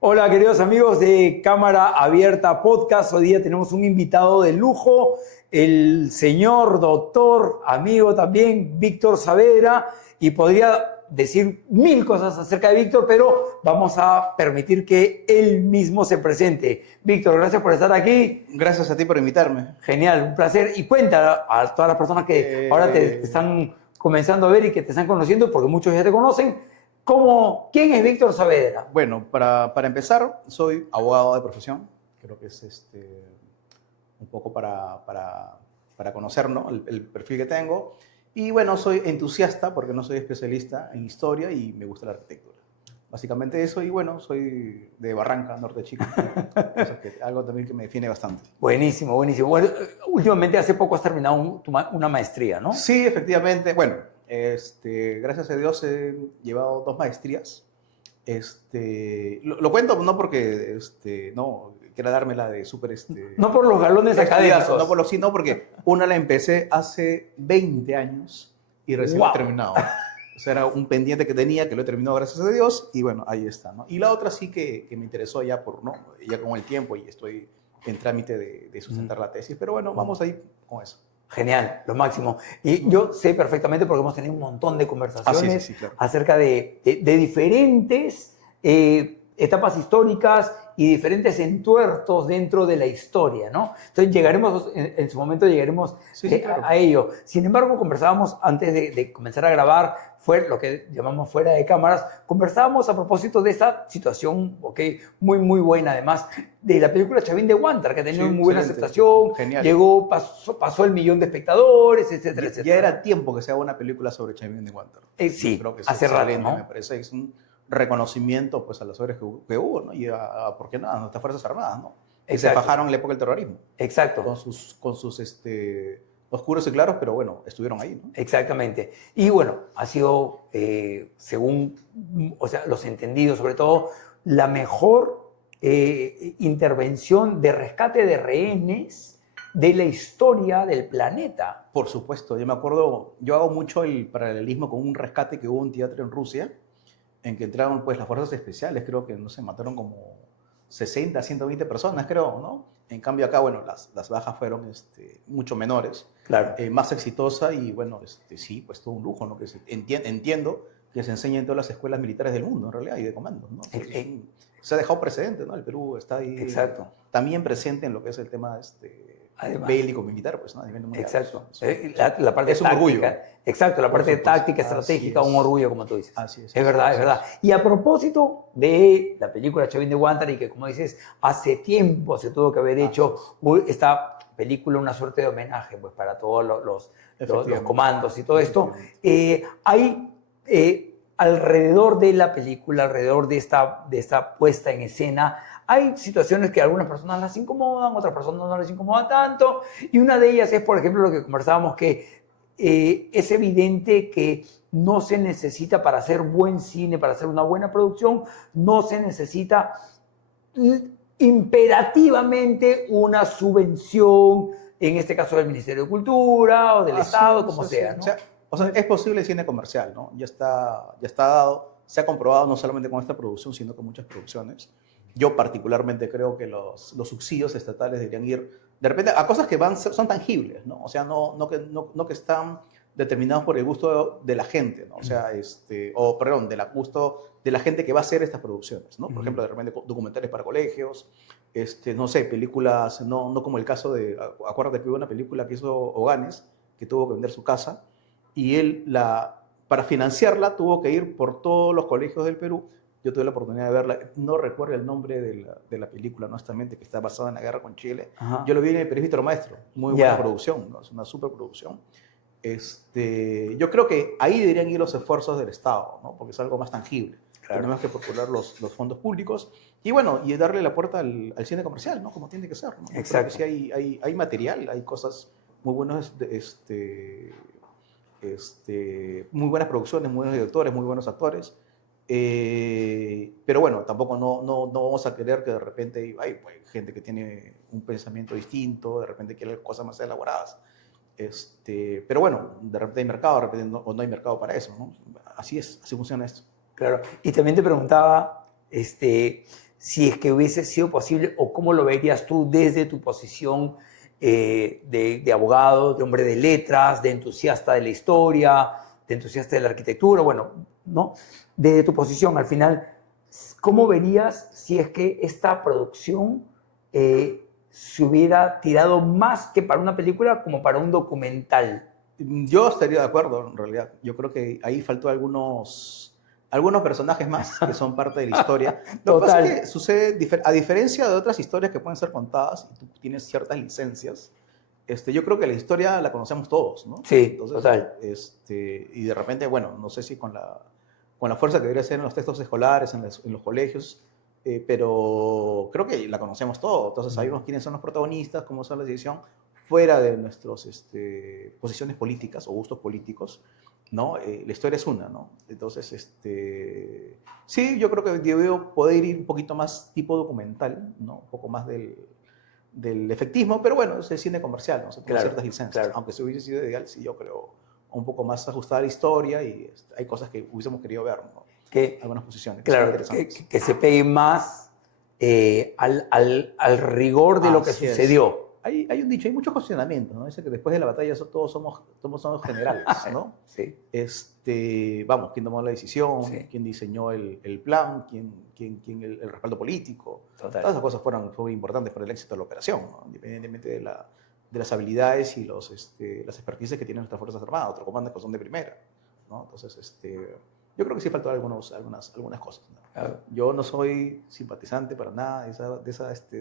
Hola, queridos amigos de Cámara Abierta Podcast. Hoy día tenemos un invitado de lujo, el señor doctor, amigo también, Víctor Saavedra, y podría decir mil cosas acerca de Víctor, pero vamos a permitir que él mismo se presente. Víctor, gracias por estar aquí. Gracias a ti por invitarme. Genial, un placer. Y cuenta a todas las personas que ahora te están comenzando a ver y que te están conociendo, porque muchos ya te conocen. ¿Quién es Víctor Saavedra? Bueno, para empezar, soy abogado de profesión. Creo que es un poco para conocer, ¿no? el perfil que tengo. Y bueno, soy entusiasta porque no soy especialista en historia y me gusta la arquitectura. Básicamente eso, y bueno, soy de Barranca, Norte de Chile. Algo también que me define bastante. Buenísimo, buenísimo. Bueno, últimamente hace poco has terminado una maestría, ¿no? Sí, efectivamente. Bueno, gracias a Dios he llevado 2 maestrías. Lo cuento no porque no quiera dármela de súper... No por los galones académicos. No por sino porque una la empecé hace 20 años y recién he terminado. O sea, era un pendiente que tenía, que lo he terminado gracias a Dios, y bueno, ahí está, ¿no? Y la otra sí que me interesó ya ya con el tiempo, y estoy en trámite de sustentar la tesis, pero bueno, vamos a ir con eso. Genial, lo máximo. Y yo sé perfectamente, porque hemos tenido un montón de conversaciones Sí, claro. acerca de diferentes etapas históricas y diferentes entuertos dentro de la historia, ¿no? Entonces llegaremos, en su momento llegaremos claro, a ello. Sin embargo, conversábamos antes de comenzar a grabar, fue lo que llamamos fuera de cámaras, conversábamos a propósito de esta situación, muy, muy buena, además, de la película Chavín de Huántar, que ha tenido muy buena aceptación, genial. Llegó, pasó el 1.000.000 de espectadores, etcétera, etcétera. Ya era tiempo que se haga una película sobre Chavín de Huántar. Sí, creo que hace rato, ¿no? Me parece, es un reconocimiento pues a las obras que hubo, ¿no? Y ¿por qué nada? A nuestras Fuerzas Armadas, ¿no? Que se fajaron en la época del terrorismo. Exacto. Con sus oscuros y claros, pero bueno, estuvieron ahí, ¿no? Exactamente. Y bueno, ha sido, según los entendidos, sobre todo, la mejor intervención de rescate de rehenes de la historia del planeta. Por supuesto, yo me acuerdo, yo hago mucho el paralelismo con un rescate que hubo en un teatro en Rusia, en que entraron pues las fuerzas especiales, creo que, no sé, mataron como 60, 120 personas, creo, ¿no? En cambio acá, bueno, las bajas fueron mucho menores, claro. Más exitosa, y bueno, sí, pues todo un lujo, ¿no? Que entiendo que se enseña en todas las escuelas militares del mundo, en realidad, y de comandos, ¿no? Se ha dejado precedente, ¿no? El Perú está ahí. Exacto. También presente en lo que es el tema bélico militar, pues, ¿no? A nivel mundial. Exacto. La parte es un táctica, orgullo. Exacto, la parte táctica, estratégica, un orgullo, como tú dices. Así es. Es verdad, es verdad. Y a propósito de la película Chavín de Huántar, y que, como dices, hace tiempo se tuvo que haber hecho esta película, una suerte de homenaje pues, para todos los comandos y todo esto, hay alrededor de la película, alrededor de esta puesta en escena, hay situaciones que a algunas personas las incomodan, otras personas no les incomoda tanto, y una de ellas es, por ejemplo, lo que conversábamos, que es evidente que no se necesita, para hacer buen cine, para hacer una buena producción, no se necesita imperativamente una subvención, en este caso del Ministerio de Cultura o del Estado, como sea, ¿no? O sea, es posible el cine comercial, ¿no? Ya está dado, se ha comprobado no solamente con esta producción, sino con muchas producciones. Yo particularmente creo que los subsidios estatales deberían ir de repente a cosas que son tangibles, ¿no? O sea, no que están determinados por el gusto de la gente, ¿no? O sea, perdón, del gusto de la gente que va a hacer estas producciones, ¿no? Por ejemplo, de repente documentales para colegios, no sé, películas, no como el caso acuérdate que hubo una película que hizo Oganes, que tuvo que vender su casa, y él, para financiarla, tuvo que ir por todos los colegios del Perú. Yo tuve la oportunidad de verla, no recuerdo el nombre de la película, honestamente, que está basada en la guerra con Chile. Ajá. Yo lo vi en el Perímetro Maestro, muy buena producción, ¿no? Es una superproducción. Yo creo que ahí deberían ir los esfuerzos del Estado, ¿no? Porque es algo más tangible. Claro. Tenemos que procurar los fondos públicos y bueno, y darle la puerta al cine comercial, ¿no? Como tiene que ser, ¿no? Exacto. Sí hay material, hay cosas muy buenas, muy buenas producciones, muy buenos directores, muy buenos actores. Pero bueno, tampoco no vamos a querer que de repente hay pues, gente que tiene un pensamiento distinto, de repente quiere cosas más elaboradas. Pero bueno, de repente hay mercado, de repente no hay mercado para eso, ¿no? Así funciona esto. Claro, y también te preguntaba, si es que hubiese sido posible o cómo lo verías tú desde tu posición de abogado, de hombre de letras, de entusiasta de la historia, de entusiasta de la arquitectura, bueno, ¿no? Desde tu posición, al final, ¿cómo verías si es que esta producción se hubiera tirado más que para una película como para un documental? Yo estaría de acuerdo, en realidad. Yo creo que ahí faltó algunos personajes más que son parte de la historia. Lo que pasa Total. es que sucede, a diferencia de otras historias que pueden ser contadas, y tú tienes ciertas licencias, yo creo que la historia la conocemos todos, ¿no? Sí, Entonces, total. y de repente, bueno, no sé si con la fuerza que debería ser en los textos escolares, en los colegios, pero creo que la conocemos todos. Entonces sabemos quiénes son los protagonistas, cómo son la dirección, fuera de nuestras posiciones políticas o gustos políticos, ¿no? La historia es una, ¿no? Entonces, sí, yo creo que debió poder ir un poquito más tipo documental, ¿no? Un poco más del efectismo, pero bueno, es el cine comercial, ¿no? Se ponen Claro, ciertas licencias, claro. aunque se hubiese sido ideal, sí, yo creo, un poco más ajustada a la historia y hay cosas que hubiésemos querido ver, ¿no? Que, Algunas posiciones que son claro, interesantes. que se pegue más al rigor de lo que Así es. sucedió. Hay un dicho, hay muchos cuestionamientos, ¿no? Dice que después de la batalla todos somos generales, ¿no? Sí, Vamos, ¿quién tomó la decisión? sí, ¿Quién diseñó el plan? ¿Quién el respaldo político? total. Todas esas cosas fueron importantes para el éxito de la operación, ¿no? Independientemente de las habilidades y las expertices que tienen nuestras Fuerzas Armadas, otros comandos que son de primera, ¿no? Entonces, yo creo que sí faltó algunas cosas, ¿no? Claro. Yo no soy simpatizante para nada de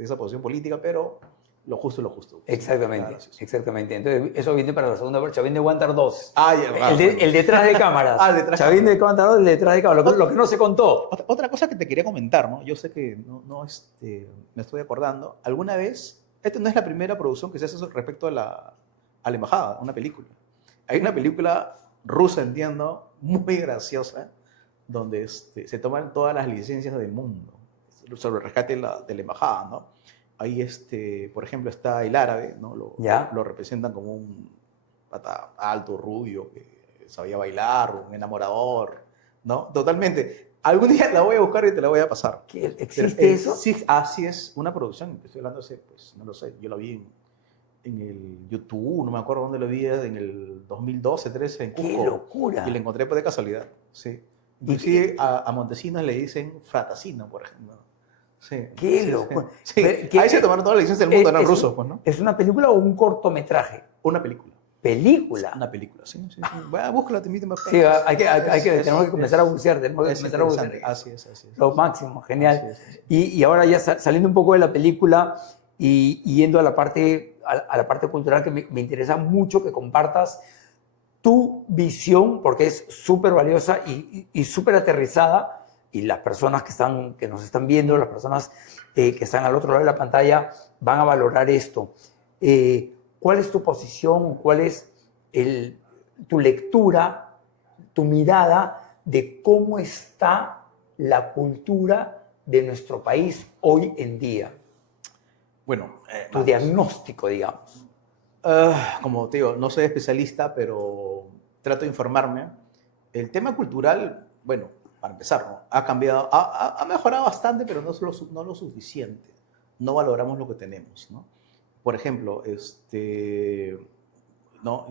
esa posición política, pero lo justo es lo justo. Exactamente, Claro, sí, sí. exactamente. Entonces, eso viene para la segunda parte, Chavín de Guantar 2. Ah, ya, El, bueno. el detrás de cámaras. Detrás de Chavín de cámaras. Guantar 2, el detrás de cámaras. Lo que no se contó. Otra cosa que te quería comentar, ¿no? Yo sé que me estoy acordando. Alguna vez, esta no es la primera producción que se hace respecto a la embajada, una película. Hay una película rusa, entiendo, muy graciosa, donde se toman todas las licencias del mundo sobre el rescate de la embajada, ¿no? Ahí, por ejemplo, está el árabe, ¿no? Lo representan como un pata alto, rubio, que sabía bailar, un enamorador, ¿no? Totalmente. Algún día la voy a buscar y te la voy a pasar. ¿Existe eso? Sí, así es, una producción. Estoy hablando de, pues, no lo sé, yo lo vi en el YouTube, no me acuerdo dónde lo vi, en el 2012, 13, en Cusco. ¡Qué locura! Y la encontré pues, de casualidad, sí. Inclusive a Montesinos le dicen Fratacino, por ejemplo. Sí, ¡Qué sí, locura! sí. Ahí se tomaron todas las licencias del mundo, eran rusos, pues, ¿no? ¿Es una película o un cortometraje? Una película. ¿Película? Una película, sí. Bueno, búscala, te invito más. Sí, tenemos que comenzar a bucear, tenemos que comenzar a bucear. Así es. Lo máximo, genial. Así es. Y ahora ya saliendo un poco de la película y yendo a la parte cultural, que me interesa mucho que compartas tu visión, porque es súper valiosa y súper aterrizada, y las personas que nos están viendo, las personas que están al otro lado de la pantalla, van a valorar esto. ¿Cuál es tu posición? ¿Cuál es tu lectura, tu mirada de cómo está la cultura de nuestro país hoy en día? Bueno, Tu diagnóstico, digamos. como te digo, no soy especialista, pero trato de informarme. El tema cultural, bueno, para empezar, ¿no? Ha cambiado, ha mejorado bastante, pero no lo suficiente. No valoramos lo que tenemos, ¿no? Por ejemplo, ¿no?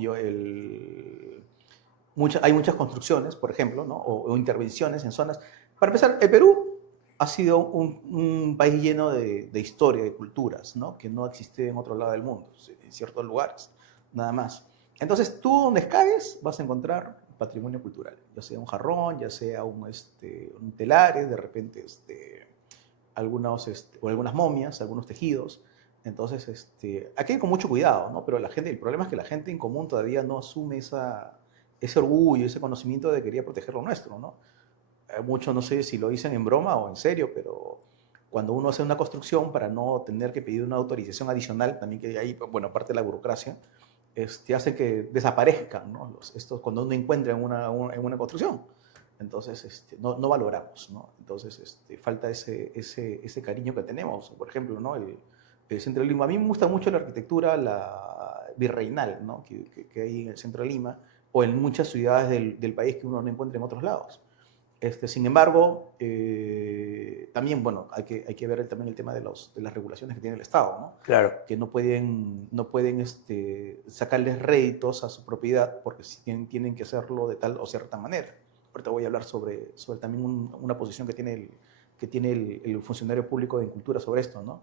Hay muchas construcciones, por ejemplo, ¿no? o intervenciones en zonas. Para empezar, el Perú ha sido un país lleno de historia, de culturas, ¿no? Que no existe en otro lado del mundo, en ciertos lugares, nada más. Entonces, tú donde caes vas a encontrar patrimonio cultural, ya sea un jarrón, ya sea un telares, de repente algunas momias, algunos tejidos. Entonces, aquí hay con mucho cuidado, ¿no? Pero el problema es que la gente en común todavía no asume ese orgullo, ese conocimiento de que quería proteger lo nuestro, ¿no? Muchos no sé si lo dicen en broma o en serio, pero cuando uno hace una construcción para no tener que pedir una autorización adicional, también que hay, bueno, aparte de la burocracia, hace que desaparezcan, ¿no? Cuando uno encuentra en una construcción. Entonces, no valoramos, ¿no? Entonces, falta ese cariño que tenemos. Por ejemplo, ¿no? El centro de Lima. A mí me gusta mucho la arquitectura virreinal, ¿no? que hay en el centro de Lima o en muchas ciudades del país que uno no encuentra en otros lados. Sin embargo, también, bueno, hay que ver también el tema de las regulaciones que tiene el Estado, ¿no? Claro. Que no pueden sacarles réditos a su propiedad porque tienen que hacerlo de tal o cierta manera. Ahorita voy a hablar sobre también una posición que tiene el funcionario público de Cultura sobre esto, ¿no?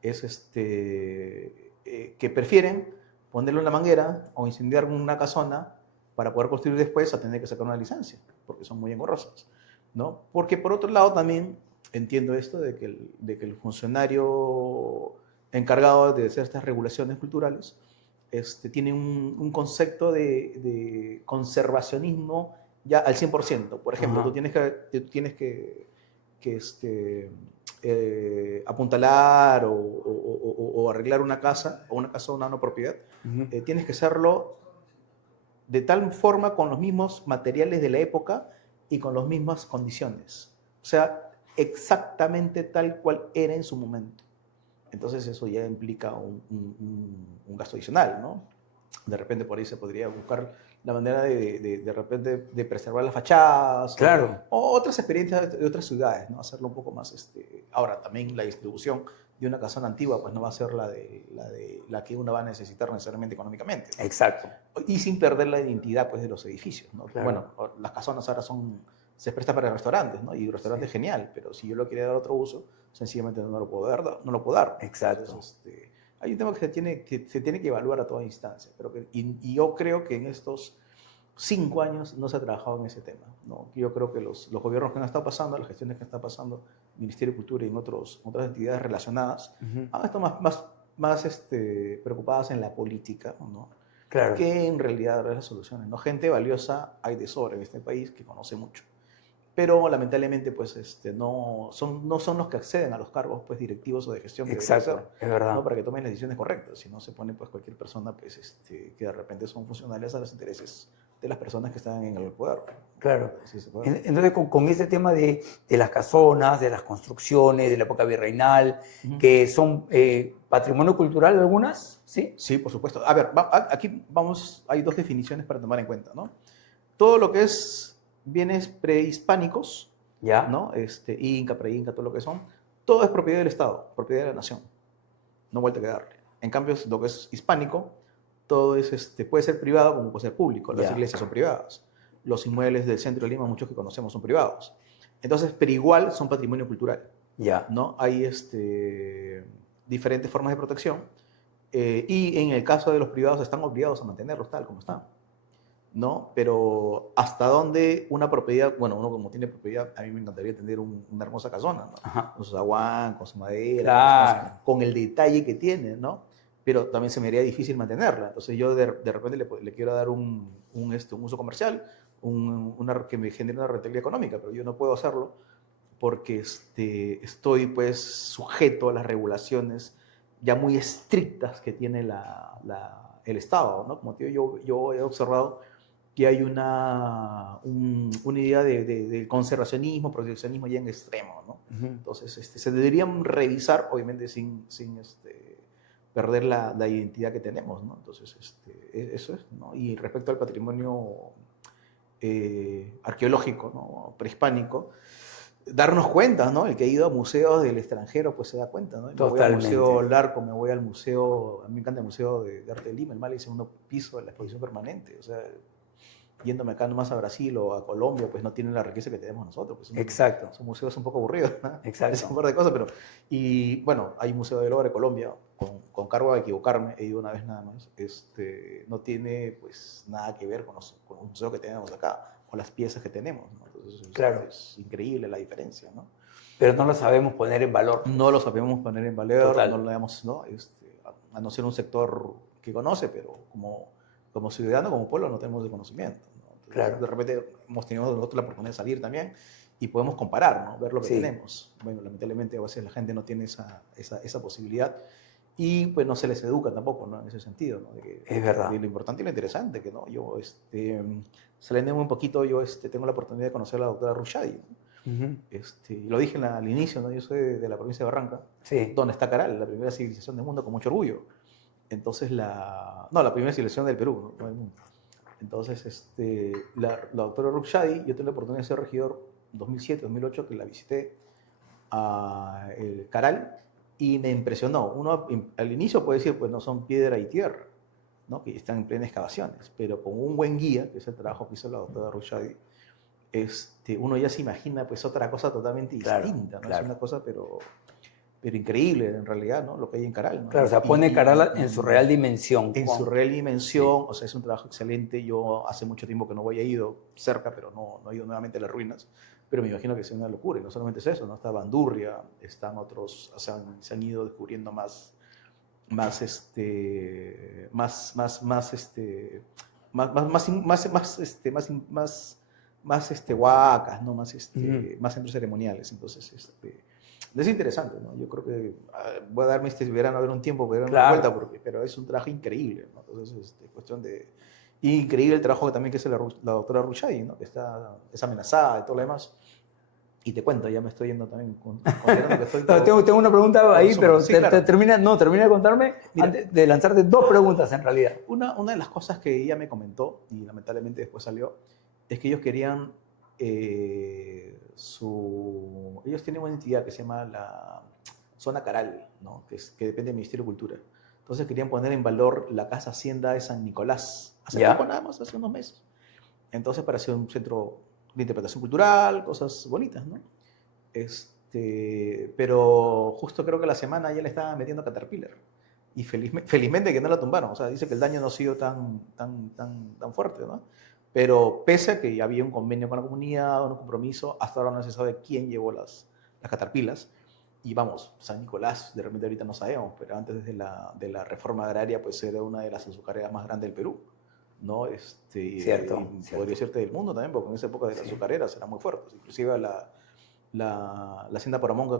Es que prefieren ponerle una manguera o incendiar una casona para poder construir después a tener que sacar una licencia, porque son muy engorrosas, ¿no? Porque por otro lado también entiendo esto de que el funcionario encargado de hacer estas regulaciones culturales tiene un concepto de conservacionismo ya al 100%. Por ejemplo, Ajá. tú tienes que apuntalar o arreglar una casa o una casona, una propiedad, tienes que hacerlo de tal forma con los mismos materiales de la época y con las mismas condiciones. O sea, exactamente tal cual era en su momento. Entonces eso ya implica un gasto adicional, ¿no? De repente por ahí se podría buscar la manera de repente de preservar las fachadas Claro. o otras experiencias de otras ciudades, ¿no? Hacerlo un poco más. Ahora, también la distribución de una casona antigua pues no va a ser la que uno va a necesitar necesariamente económicamente. Exacto. Y sin perder la identidad pues, de los edificios, ¿no? Claro. Bueno, las casonas ahora se prestan para restaurantes, ¿no? Y restaurantes genial, pero si yo lo quería dar otro uso, sencillamente no lo puedo dar. No lo puedo dar. Exacto. Entonces, hay un tema que se tiene que evaluar a toda instancia, y yo creo que en estos 5 años no se ha trabajado en ese tema, ¿no? Yo creo que los gobiernos que han estado pasando, las gestiones que están pasando, Ministerio de Cultura y en otras entidades relacionadas, han estado más preocupadas en la política, ¿no? Claro. Que en realidad dar las soluciones, ¿no? Gente valiosa hay de sobra en este país que conoce mucho, pero lamentablemente pues no son los que acceden a los cargos pues directivos o de gestión que Exacto, deben ser, es verdad. ¿no? Para que tomen las decisiones correctas, si no se pone pues cualquier persona pues que de repente son funcionales a los intereses de las personas que están en el poder. Claro. Sí, se puede. Entonces, con ese tema de las casonas, de las construcciones, de la época virreinal, Ujú. que son patrimonio cultural algunas, ¿sí? Sí, por supuesto. A ver, aquí hay dos definiciones para tomar en cuenta, ¿no? Todo lo que es bienes prehispánicos, Ya. ¿no? Inca, preinca, todo lo que son, todo es propiedad del Estado, propiedad de la nación. No vuelta que darle. En cambio, lo que es hispánico, todo puede ser privado como puede ser público. Las Ya. iglesias son privadas. Los inmuebles del centro de Lima, muchos que conocemos, son privados. Entonces, pero igual son patrimonio cultural, Ya. ¿no? Hay diferentes formas de protección y en el caso de los privados están obligados a mantenerlos tal como están, ¿no? Pero hasta dónde una propiedad, bueno, uno como tiene propiedad, a mí me encantaría tener una hermosa casona, ¿no? Ajá. Con su zaguán, con su madera, Claro. con el detalle que tiene, ¿no? Pero también se me haría difícil mantenerla. Entonces yo de repente le quiero dar un uso comercial, que me genere una rentabilidad económica, pero yo no puedo hacerlo porque estoy pues sujeto a las regulaciones ya muy estrictas que tiene el Estado, ¿no? Como te digo, yo he observado que hay una idea de conservacionismo, proteccionismo ya en extremo, ¿no? Entonces, se deberían revisar, obviamente sin perder la identidad que tenemos, ¿no? Entonces, eso es, ¿no? Y respecto al patrimonio arqueológico, ¿no? Prehispánico, darnos cuenta, ¿no? El que ha ido a museos del extranjero, pues se da cuenta, ¿no? Me voy al Museo Larco, me voy al museo, a mí me encanta el Museo de Arte de Lima, el MALE, segundo piso de la exposición permanente, o sea, yéndome acá nomás a Brasil o a Colombia, pues no tienen la riqueza que tenemos nosotros. Pues Exacto. Son museos un poco aburridos, ¿no? Exacto. Es un par de cosas, pero... Y bueno, hay un Museo del Oro de Colombia, con cargo a equivocarme, he ido una vez nada más, no tiene pues nada que ver con los museos que tenemos acá, o las piezas que tenemos, ¿no? Entonces, claro. Es increíble la diferencia, ¿no? Pero no lo sabemos poner en valor. No lo sabemos poner en valor, Total. no lo damos, ¿no? A no ser un sector que conoce, pero como ciudadano, como pueblo, no tenemos el conocimiento, ¿no? Entonces, claro. De repente hemos tenido nosotros la oportunidad de salir también y podemos comparar, ¿no? Ver lo que Sí. tenemos. Bueno, lamentablemente a veces la gente no tiene esa posibilidad y pues no se les educa tampoco, ¿no? En ese sentido, ¿no? Es verdad. De lo importante y lo interesante, que no, yo, saliendo un poquito, yo tengo la oportunidad de conocer a la doctora Rushadi, ¿no? Lo dije al inicio, ¿no? Yo soy de la provincia de Barranca, sí. donde está Caral, la primera civilización del mundo, con mucho orgullo. Entonces, la primera civilización del Perú, ¿no? Del mundo. Entonces, la doctora Rushadi, yo tuve la oportunidad de ser regidor 2007, 2008, que la visité a el Caral y me impresionó. Uno al inicio puede decir, pues no son piedra y tierra, ¿no? Que están en plenas excavaciones, pero con un buen guía, que es el trabajo que hizo la doctora Rushadi, uno ya se imagina pues otra cosa totalmente distinta, ¿no? Claro. Es una cosa pero increíble en realidad, ¿no? Lo que hay en Caral, ¿no? Claro, o sea, pone Caral en su real dimensión. En su real dimensión, sí. O sea, es un trabajo excelente. Yo hace mucho tiempo que no voy, he ido cerca, pero no he ido nuevamente a las ruinas, pero me imagino que es una locura, y no solamente es eso, ¿no? Está Bandurria, están otros, o sea, se han ido descubriendo más huacas, ¿no? Más centros ceremoniales. Entonces, es interesante, ¿no? Yo creo que voy a darme este verano a ver un tiempo, voy a dar una vuelta, pero es un trabajo increíble, ¿no? Entonces, cuestión de... Y increíble el trabajo también que hace la doctora Rushadi, ¿no? Que es amenazada y todo lo demás. Y te cuento, ya me estoy yendo también considerando que estoy... Tengo una pregunta ahí, pero sí, claro. termina de contarme. Mira, antes de lanzarte dos preguntas en realidad. Una de las cosas que ella me comentó, y lamentablemente después salió, es que ellos querían ellos tienen una entidad que se llama la Zona Caral, ¿no? que depende del Ministerio de Cultura. Entonces querían poner en valor la Casa Hacienda de San Nicolás, hace poco nada más, hace unos meses. Entonces para hacer un centro de interpretación cultural, cosas bonitas, ¿no? Pero justo creo que la semana ya le estaban metiendo Caterpillar. Y felizmente que no la tumbaron. O sea, dice que el daño no ha sido tan fuerte, ¿no? Pero pese a que había un convenio con la comunidad, un compromiso, hasta ahora no se sabe quién llevó las Caterpillars. Y vamos, San Nicolás, de repente ahorita no sabemos, pero antes de la reforma agraria, pues era una de las azucareras más grandes del Perú, ¿no? Cierto. Podría decirte del mundo también, porque en esa época de las azucareras eran muy fuertes. Inclusive la hacienda Paramonga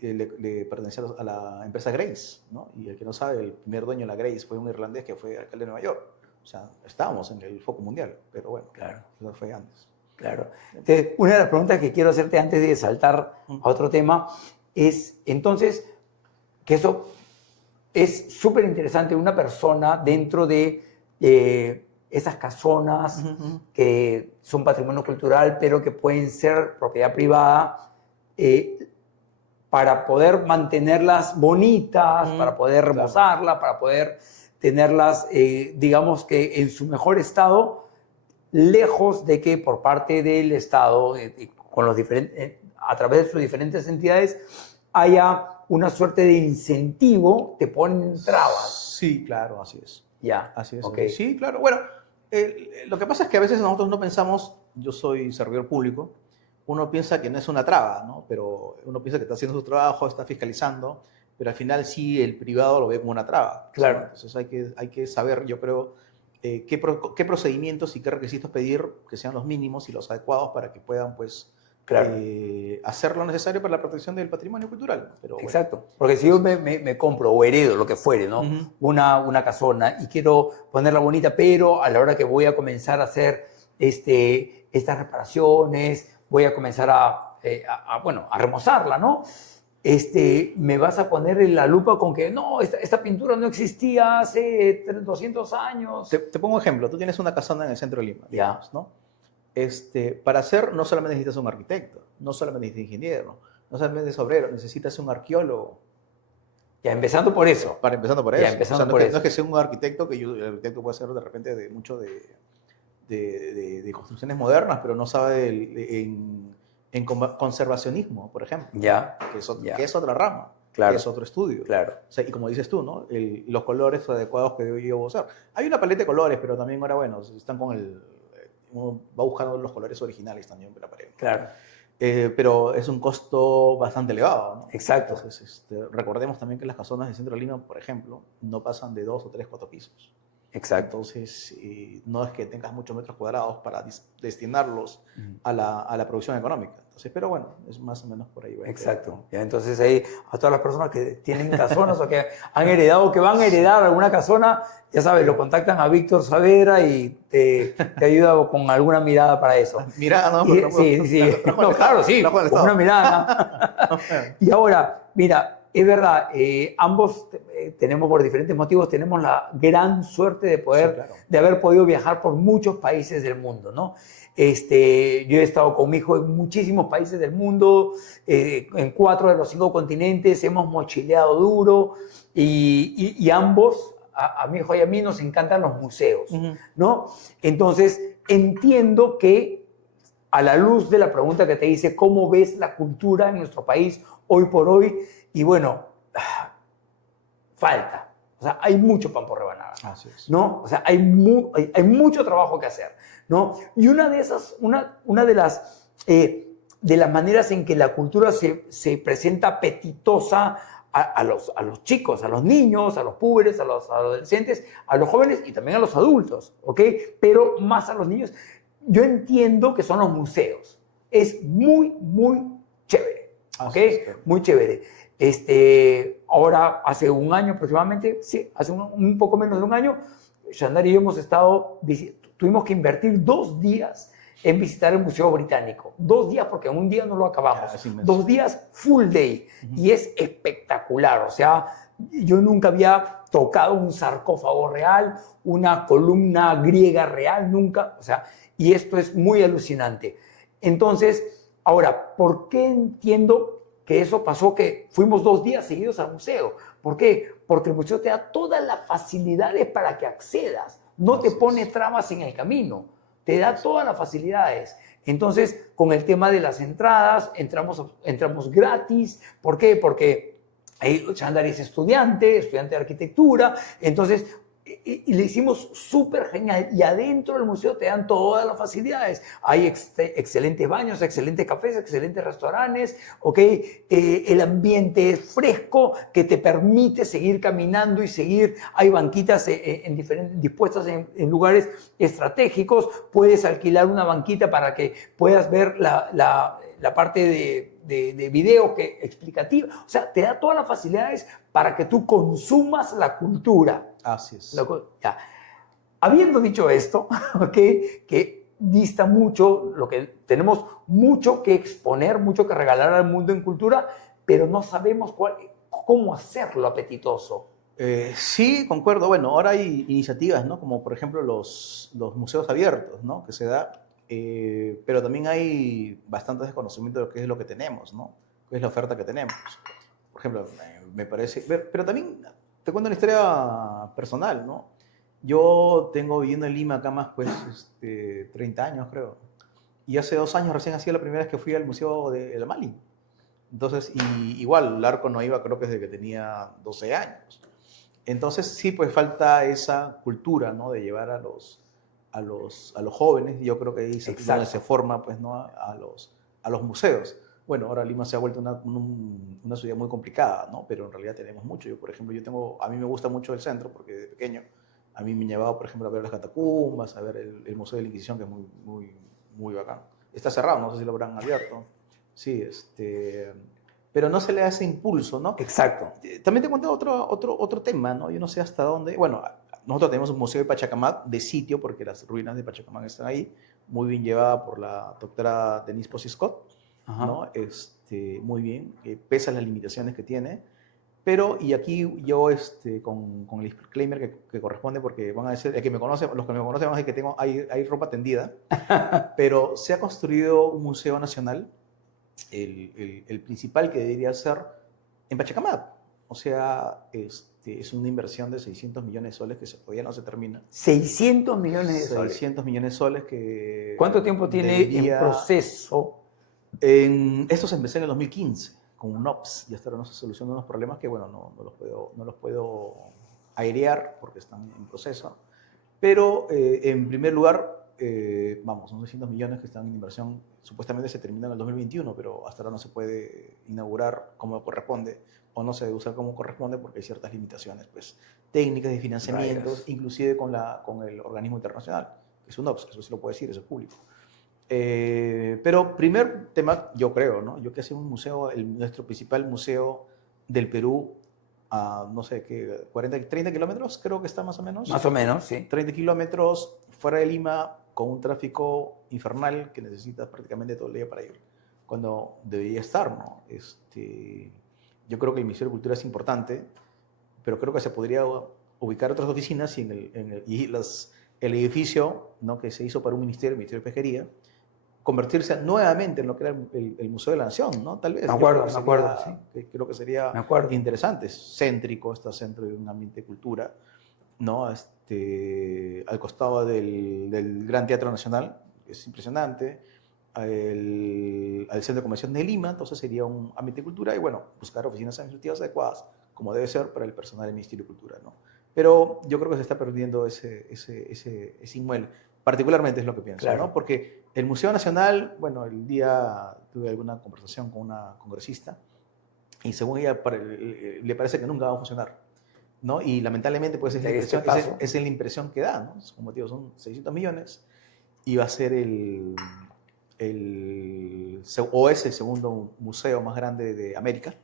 le pertenecía a la empresa Grace, ¿no? Y el que no sabe, el primer dueño de la Grace fue un irlandés que fue alcalde de Nueva York. O sea, estábamos en el foco mundial, pero bueno, claro, eso fue antes. Claro. Entonces, una de las preguntas que quiero hacerte antes de saltar a otro tema es, entonces, que eso es súper interesante, una persona dentro de esas casonas que son patrimonio cultural, pero que pueden ser propiedad privada, para poder mantenerlas bonitas, para poder remozarlas, para poder tenerlas, digamos que en su mejor estado, lejos de que por parte del Estado, con los a través de sus diferentes entidades, haya una suerte de incentivo, te ponen trabas. Sí, claro, así es. Ya. Así es. Okay. Sí, claro. Bueno, lo que pasa es que a veces nosotros no pensamos, yo soy servidor público, uno piensa que no es una traba, ¿no? Pero uno piensa que está haciendo su trabajo, está fiscalizando, pero al final sí el privado lo ve como una traba. Claro. ¿Sí? Entonces hay que saber, yo creo, qué procedimientos y qué requisitos pedir que sean los mínimos y los adecuados para que puedan, pues, hacer lo necesario para la protección del patrimonio cultural. Pero, bueno. Exacto. Porque si yo me compro o heredo, lo que fuere, ¿no? Una casona y quiero ponerla bonita, pero a la hora que voy a comenzar a hacer estas reparaciones, voy a comenzar a remozarla, ¿no? Me vas a poner en la lupa con que no, esta pintura no existía hace 200 años. Te pongo un ejemplo. Tú tienes una casona en el centro de Lima, digamos, ¿no? Para hacer, no solamente necesitas un arquitecto, no solamente necesitas ingeniero, no solamente necesitas obrero, necesitas un arqueólogo. Ya, empezando por eso. Empezando por eso. Empezando no por eso. No es que sea un arquitecto, el arquitecto puede ser de repente de construcciones modernas, pero no sabe en conservacionismo, por ejemplo. Ya. Que es otra rama. Claro. Que es otro estudio. Claro. O sea, y como dices tú, ¿no? Los colores adecuados que debo usar. Hay una paleta de colores, pero también ahora, bueno, están con uno va buscando los colores originales también para la pared. Claro. Pero es un costo bastante elevado, ¿no? Exacto. Entonces, recordemos también que las casonas del centro de Lima, por ejemplo, no pasan de 2 o 3, 4 pisos. Exacto. Entonces, no es que tengas muchos metros cuadrados para destinarlos a la producción económica. Entonces, pero bueno, es más o menos por ahí. Exacto. Ya, entonces ahí a todas las personas que tienen casonas o que han heredado o que van a heredar alguna casona, ya sabes, lo contactan a Víctor Saavedra y te ayuda con alguna mirada para eso. Mirada, ¿no? Sí. No, claro, sí, con una mirada. Y ahora, mira, es verdad, ambos tenemos por diferentes motivos, tenemos la gran suerte de de haber podido viajar por muchos países del mundo, ¿no? Yo he estado con mi hijo en muchísimos países del mundo, en 4 de los 5 continentes, hemos mochileado duro y ambos, a mi hijo y a mí, nos encantan los museos, ¿no? Entonces, entiendo que a la luz de la pregunta que te hice, ¿cómo ves la cultura en nuestro país hoy por hoy? Y bueno, falta. O sea, hay mucho pan por rebanar, ¿no? O sea, hay mucho trabajo que hacer, ¿no? Y una de las maneras en que la cultura se presenta apetitosa a los chicos, a los niños, a los púberes, a los adolescentes, a los jóvenes y también a los adultos, ¿ok? Pero más a los niños. Yo entiendo que son los museos. Es muy, muy chévere, ¿ok? Muy chévere. Ahora, hace un año aproximadamente, sí, hace un poco menos de un año, Shandar y yo tuvimos que invertir 2 días en visitar el Museo Británico. 2 días, porque en un día no lo acabamos. 2 días full day. Y es espectacular. O sea, yo nunca había tocado un sarcófago real, una columna griega real, nunca. O sea, y esto es muy alucinante. Entonces, ahora, ¿por qué entiendo que eso pasó, que fuimos 2 días seguidos al museo? ¿Por qué? Porque el museo te da todas las facilidades para que accedas. No te pone trabas en el camino. Te da todas las facilidades. Entonces, con el tema de las entradas, entramos gratis. ¿Por qué? Porque Shandar es estudiante de arquitectura. Entonces, y le hicimos súper genial. Y adentro del museo te dan todas las facilidades. Hay excelentes baños, excelentes cafés, excelentes restaurantes, ¿ok? El ambiente es fresco, que te permite seguir caminando y seguir. Hay banquitas dispuestas en lugares estratégicos. Puedes alquilar una banquita para que puedas ver la parte de video explicativa. O sea, te da todas las facilidades para que tú consumas la cultura. Así es. Ya. Habiendo dicho esto, ¿okay? Que dista mucho, tenemos mucho que exponer, mucho que regalar al mundo en cultura, pero no sabemos cómo hacerlo apetitoso. Sí, concuerdo. Bueno, ahora hay iniciativas, ¿no? Como por ejemplo los museos abiertos, ¿no? Que se da, pero también hay bastante desconocimiento de qué es lo que tenemos, ¿no? ¿Qué es la oferta que tenemos? Por ejemplo, me parece, pero también te cuento una historia personal, ¿no? Yo tengo viviendo en Lima acá más, pues, 30 años, creo. Y hace 2 años recién hacía la primera vez que fui al Museo de El Mali. Entonces, igual, el arco no iba, creo que desde que tenía 12 años. Entonces, sí, pues falta esa cultura, ¿no? De llevar a los jóvenes. Yo creo que ahí donde se forma, pues, ¿no? A los museos. Bueno, ahora Lima se ha vuelto una ciudad muy complicada, ¿no? Pero en realidad tenemos mucho. Yo, por ejemplo, a mí me gusta mucho el centro porque de pequeño a mí me llevaba, por ejemplo, a ver las catacumbas, a ver el Museo de la Inquisición, que es muy, muy, muy bacán. Está cerrado, no sé si lo habrán abierto. Sí, pero no se le da ese impulso, ¿no? Exacto. También te cuento otro tema, ¿no? Yo no sé hasta dónde. Bueno, nosotros tenemos un museo de Pachacamac de sitio, porque las ruinas de Pachacamac están ahí, muy bien llevada por la doctora Denise Posey Scott, ¿no? Muy bien, pese a las limitaciones que tiene. Pero, y aquí yo con el disclaimer que corresponde, porque van a decir, los que me conocen van a decir que hay ropa tendida, pero se ha construido un museo nacional, el principal que debería ser en Pachacamac. O sea, es una inversión de 600 millones de soles que todavía no se termina. 600 millones de soles. 600 millones de soles que... ¿Cuánto tiempo tiene en proceso? Esto se empezó en el 2015 con un OPS y hasta ahora no se solucionan unos problemas que, bueno, no los puedo airear porque están en proceso. Pero, en primer lugar, son 600 millones que están en inversión. Supuestamente se termina en el 2021, pero hasta ahora no se puede inaugurar como corresponde o no se debe usar como corresponde porque hay ciertas limitaciones, pues, técnicas de financiamientos, inclusive con el organismo internacional, que es un OPS, eso se lo puede decir, eso es público. Pero primer tema, yo creo, ¿no? Yo que sé un museo, nuestro principal museo del Perú, a no sé qué, 30 kilómetros, creo que está más o menos. Más o menos, sí. 30 kilómetros fuera de Lima, con un tráfico infernal que necesitas prácticamente todo el día para ir, cuando debería estar, ¿no? Yo creo que el Ministerio de Cultura es importante, pero creo que se podría ubicar otras oficinas y el edificio, ¿no? Que se hizo para un ministerio, el Ministerio de Pesquería, convertirse nuevamente en lo que era el Museo de la Nación, ¿no? Tal vez. Me acuerdo, sí. Creo que sería interesante, céntrico, está centro de un ambiente de cultura, ¿no? Al costado del Gran Teatro Nacional, que es impresionante, al Centro de Convención de Lima, entonces sería un ambiente de cultura y, bueno, buscar oficinas administrativas adecuadas, como debe ser para el personal del Ministerio de Cultura, ¿no? Pero yo creo que se está perdiendo ese inmueble. Particularmente es lo que pienso, claro. ¿no? Porque el Museo Nacional, bueno, el día tuve alguna conversación con una congresista y según ella le parece que nunca va a funcionar, ¿no? Y lamentablemente pues es la impresión que da, ¿no? Como digo, son 600 millones y va a ser es el segundo museo más grande de América,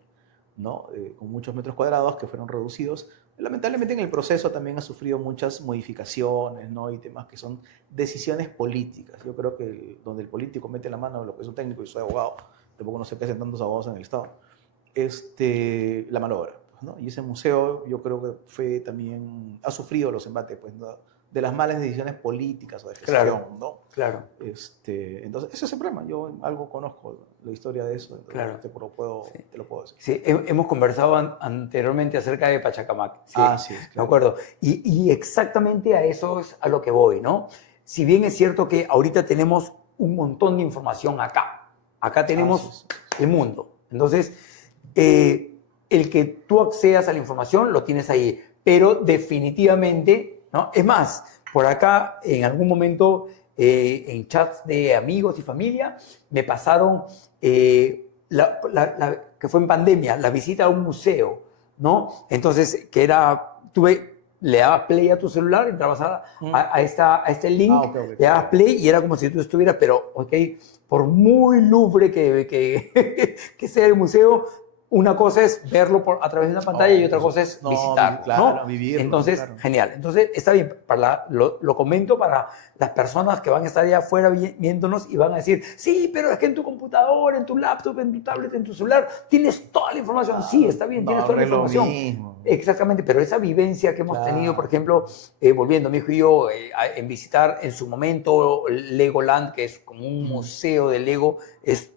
¿no? Con muchos metros cuadrados que fueron reducidos. Lamentablemente en el proceso también ha sufrido muchas modificaciones, ¿no? Y temas que son decisiones políticas. Yo creo que donde el político mete la mano, lo que es un técnico y soy abogado, tampoco no sé qué hacen tantos abogados en el Estado, la malogra, ¿no? Y ese museo yo creo que ha sufrido los embates, pues, ¿no? De las malas decisiones políticas o de gestión, claro, ¿no? Claro. Entonces, ese es el problema. Yo algo conozco la historia de eso, entonces claro. te lo puedo decir. Sí, hemos conversado anteriormente acerca de Pachacamac. Sí, sí. Claro. Me acuerdo. Y exactamente a eso es a lo que voy, ¿no? Si bien es cierto que ahorita tenemos un montón de información acá tenemos el mundo. Entonces, el que tú accedas a la información lo tienes ahí, pero definitivamente, ¿no? Es más, por acá en algún momento en chats de amigos y familia me pasaron que fue en pandemia, la visita a un museo, ¿no? Entonces, le dabas play a tu celular, entrabas a este link, le dabas play y era como si tú estuvieras, pero, por muy lúgubre que sea el museo, una cosa es verlo a través de una pantalla y otra cosa es visitarlo, ¿no? Vivirlo. Entonces, claro. Genial. Entonces, está bien. Lo comento para las personas que van a estar allá afuera viéndonos y van a decir, sí, pero es que en tu computadora, en tu laptop, en tu tablet, en tu celular, tienes toda la información. Sí, está bien, tienes toda la información. Exactamente, pero esa vivencia que hemos tenido, por ejemplo, volviendo, mi hijo y yo, en visitar en su momento Legoland, que es como un museo de Lego, es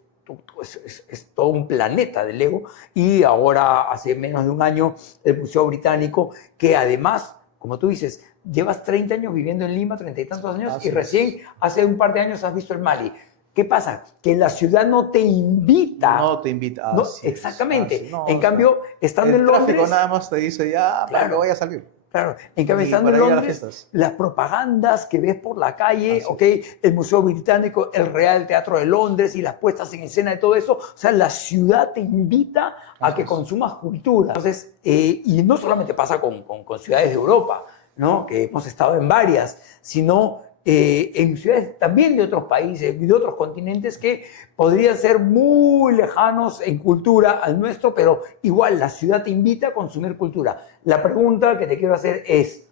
todo un planeta de Lego, y ahora hace menos de un año el Museo Británico, que además, como tú dices, llevas 30 años viviendo en Lima, 30 y tantos años, y recién hace un par de años has visto el Mali. ¿Qué pasa? Que la ciudad no te invita. No te invita. Exactamente. En cambio, estando en Londres... El tráfico nada más te dice, para que vaya a salir. Claro, en cambio, estando en Londres, las propagandas que ves por la calle, el Museo Británico, el Real Teatro de Londres y las puestas en escena de todo eso, o sea, la ciudad te invita a que consumas cultura. Entonces, y no solamente pasa con ciudades de Europa, ¿no? Que hemos estado en varias, sino en ciudades también de otros países y de otros continentes que podrían ser muy lejanos en cultura al nuestro, pero igual la ciudad te invita a consumir cultura. La pregunta que te quiero hacer es,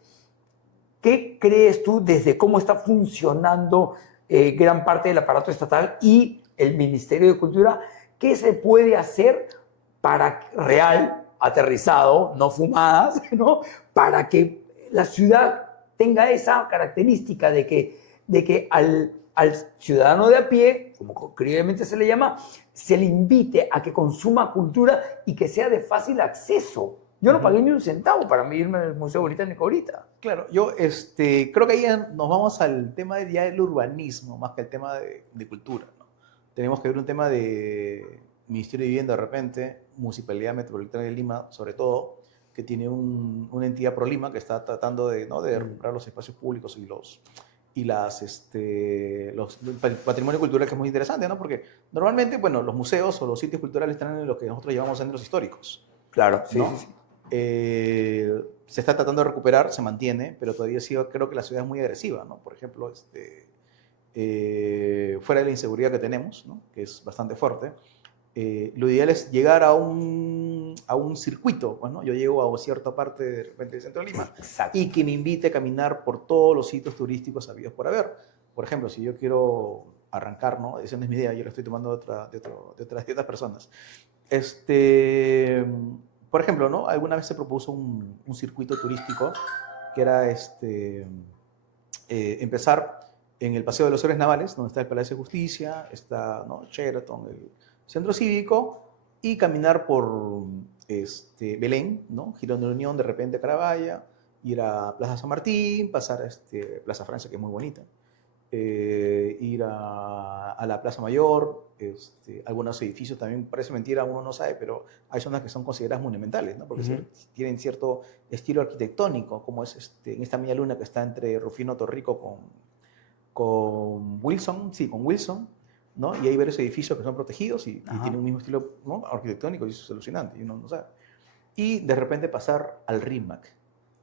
¿qué crees tú desde cómo está funcionando gran parte del aparato estatal y el Ministerio de Cultura? ¿Qué se puede hacer para real, aterrizado, no fumadas, ¿no? Para que la ciudad tenga esa característica de que al ciudadano de a pie, como criolmente se le llama, se le invite a que consuma cultura y que sea de fácil acceso? Yo no pagué ni un centavo para irme al Museo Británico ahorita. Claro, yo creo que ahí nos vamos al tema del urbanismo más que el tema de cultura, ¿no? Tenemos que ver un tema de Ministerio de Vivienda de repente, Municipalidad Metropolitana de Lima, sobre todo, que tiene una entidad ProLima que está tratando de recuperar los espacios públicos y el patrimonio cultural, que es muy interesante, ¿no? Porque normalmente, bueno, los museos o los sitios culturales están en lo que nosotros llamamos centros históricos. Claro, ¿no? Sí. Se está tratando de recuperar, se mantiene, pero todavía creo que la ciudad es muy agresiva, ¿no? Por ejemplo, fuera de la inseguridad que tenemos, ¿no? Que es bastante fuerte, lo ideal es llegar a un circuito, pues, ¿no? Yo llego a cierta parte de repente del centro de Lima. Exacto. Y que me invite a caminar por todos los sitios turísticos habidos por haber. Por ejemplo, si yo quiero arrancar, ¿no? Esa no es mi idea, yo la estoy tomando de otras personas. Por ejemplo, ¿no? Alguna vez se propuso un circuito turístico que era empezar en el Paseo de los Héroes Navales, donde está el Palacio de Justicia, está, ¿no?, Sheraton, el Centro Cívico, y caminar por Belén, ¿no?, Girón de la Unión, de repente a Carabaya, ir a Plaza San Martín, pasar a Plaza Francia, que es muy bonita, ir a la Plaza Mayor, algunos edificios también, parece mentira, uno no sabe, pero hay zonas que son consideradas monumentales, ¿no?, porque tienen cierto estilo arquitectónico, como es en esta media luna que está entre Rufino Torrico con Wilson, sí, con Wilson, ¿no? Y hay varios edificios que son protegidos y tienen un mismo estilo, ¿no?, arquitectónico, y eso es alucinante, y uno no sabe. Y de repente pasar al RIMAC,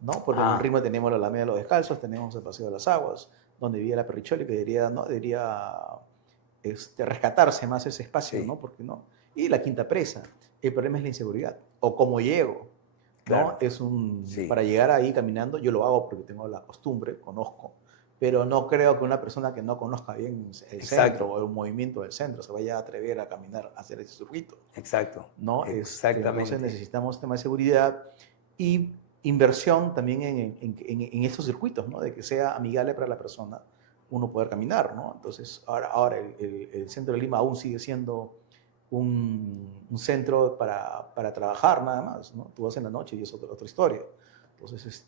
¿no? Porque en el RIMAC tenemos la Alameda de los Descalzos, tenemos el Paseo de las Aguas, donde vivía la Perricholi, que debería rescatarse más ese espacio, ¿no? Porque, ¿no? Y la Quinta Presa. El problema es la inseguridad. O cómo llego, ¿no? Claro. Para llegar ahí caminando, yo lo hago porque tengo la costumbre, conozco, pero no creo que una persona que no conozca bien el centro o el movimiento del centro se vaya a atrever a caminar, a hacer ese circuito. Exacto. ¿No? Exactamente. Entonces necesitamos tema de seguridad y inversión también en estos circuitos, ¿no? De que sea amigable para la persona uno poder caminar, ¿no? Entonces ahora el centro de Lima aún sigue siendo un centro para trabajar nada más, ¿no? Tú vas en la noche y es otra historia. Entonces,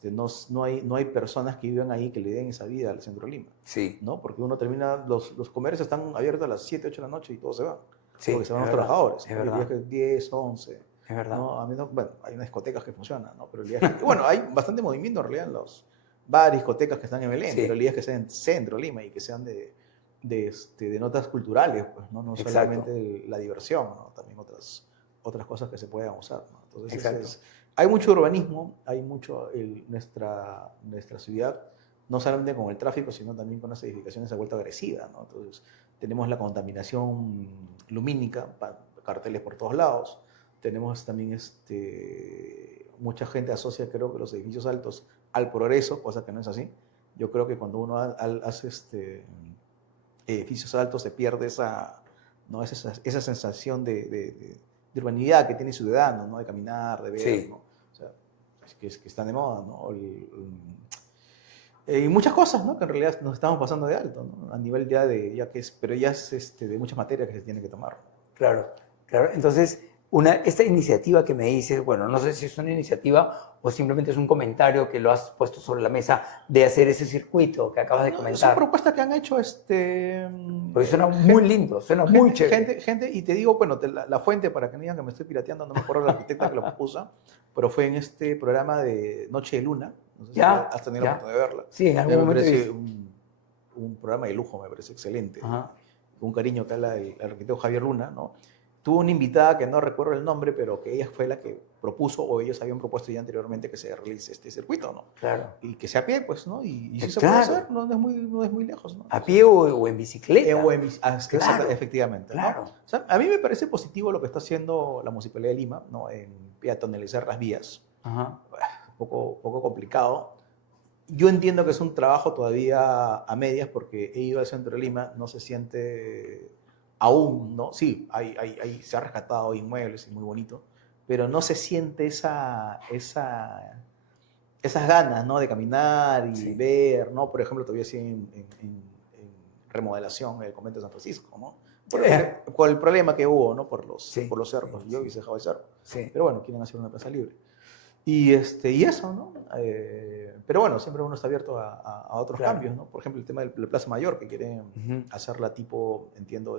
no hay personas que vivan ahí que le den esa vida al centro de Lima. Sí. ¿No? Porque uno termina, los comercios están abiertos a las 7, 8 de la noche y todos se van. Sí, porque se van los trabajadores. Es verdad. El día que 10, 11. Es verdad. ¿No? A mí bueno, hay unas discotecas que funcionan, ¿no? Pero el día que, bueno, hay bastante movimiento en realidad en los bares, discotecas que están en Belén, pero el día que sean en centro Lima y que sean de notas culturales, pues, ¿no? No solamente la diversión, ¿no? También otras cosas que se puedan usar, ¿no? Entonces, hay mucho urbanismo, hay mucho, nuestra ciudad, no solamente con el tráfico, sino también con las edificaciones se ha vuelto agresiva, ¿no? Entonces, tenemos la contaminación lumínica, carteles por todos lados, tenemos también mucha gente asocia, creo, que los edificios altos al progreso, cosa que no es así. Yo creo que cuando uno hace edificios altos se pierde esa sensación de urbanidad que tiene el ciudadano, ¿no? De caminar, de ver, ¿no? O sea, que están de moda, ¿no? Y muchas cosas, ¿no? Que en realidad nos estamos pasando de alto, ¿no? A nivel pero ya es de muchas materias que se tienen que tomar. Claro, claro. Entonces, esta iniciativa que me dices, bueno, no sé si es una iniciativa o simplemente es un comentario que lo has puesto sobre la mesa de hacer ese circuito que acabas de comentar. Es una propuesta que han hecho Porque suena muy lindo, suena muy chévere. Gente, y te digo, bueno, la fuente, para que no digan que me estoy pirateando, no me acuerdo la arquitecta que lo puso, pero fue en este programa de Noche de Luna. No sé si has tenido la oportunidad de verla. Sí, en algún momento. Me parece un programa de lujo, me parece excelente. Con un cariño que habla el arquitecto Javier Luna, ¿no? Tuvo una invitada que no recuerdo el nombre, pero que ella fue la que propuso, o ellos habían propuesto ya anteriormente que se realice este circuito, ¿no? Claro. Y que sea a pie, pues, ¿no? Y sí se puede hacer, no es muy lejos, ¿no? A pie o en bicicleta. Claro, efectivamente. Claro. ¿no? O sea, a mí me parece positivo lo que está haciendo la Municipalidad de Lima, ¿no? En peatonalizar las vías. Un poco complicado. Yo entiendo que es un trabajo todavía a medias, porque he ido al centro de Lima, no se siente aún, ¿no? Sí, se ha rescatado inmuebles y muy bonito, pero no se siente esas ganas, ¿no? De caminar y ver, ¿no? Por ejemplo, todavía sí en remodelación el convento de San Francisco, ¿no? Por el problema que hubo, ¿no? Por los cercos. Yo hubiese dejado el cerco. Pero bueno, quieren hacer una plaza libre. Y eso, ¿no? Pero bueno, siempre uno está abierto a otros cambios, ¿no? Por ejemplo, el tema de la Plaza Mayor, que quieren hacerla tipo, entiendo,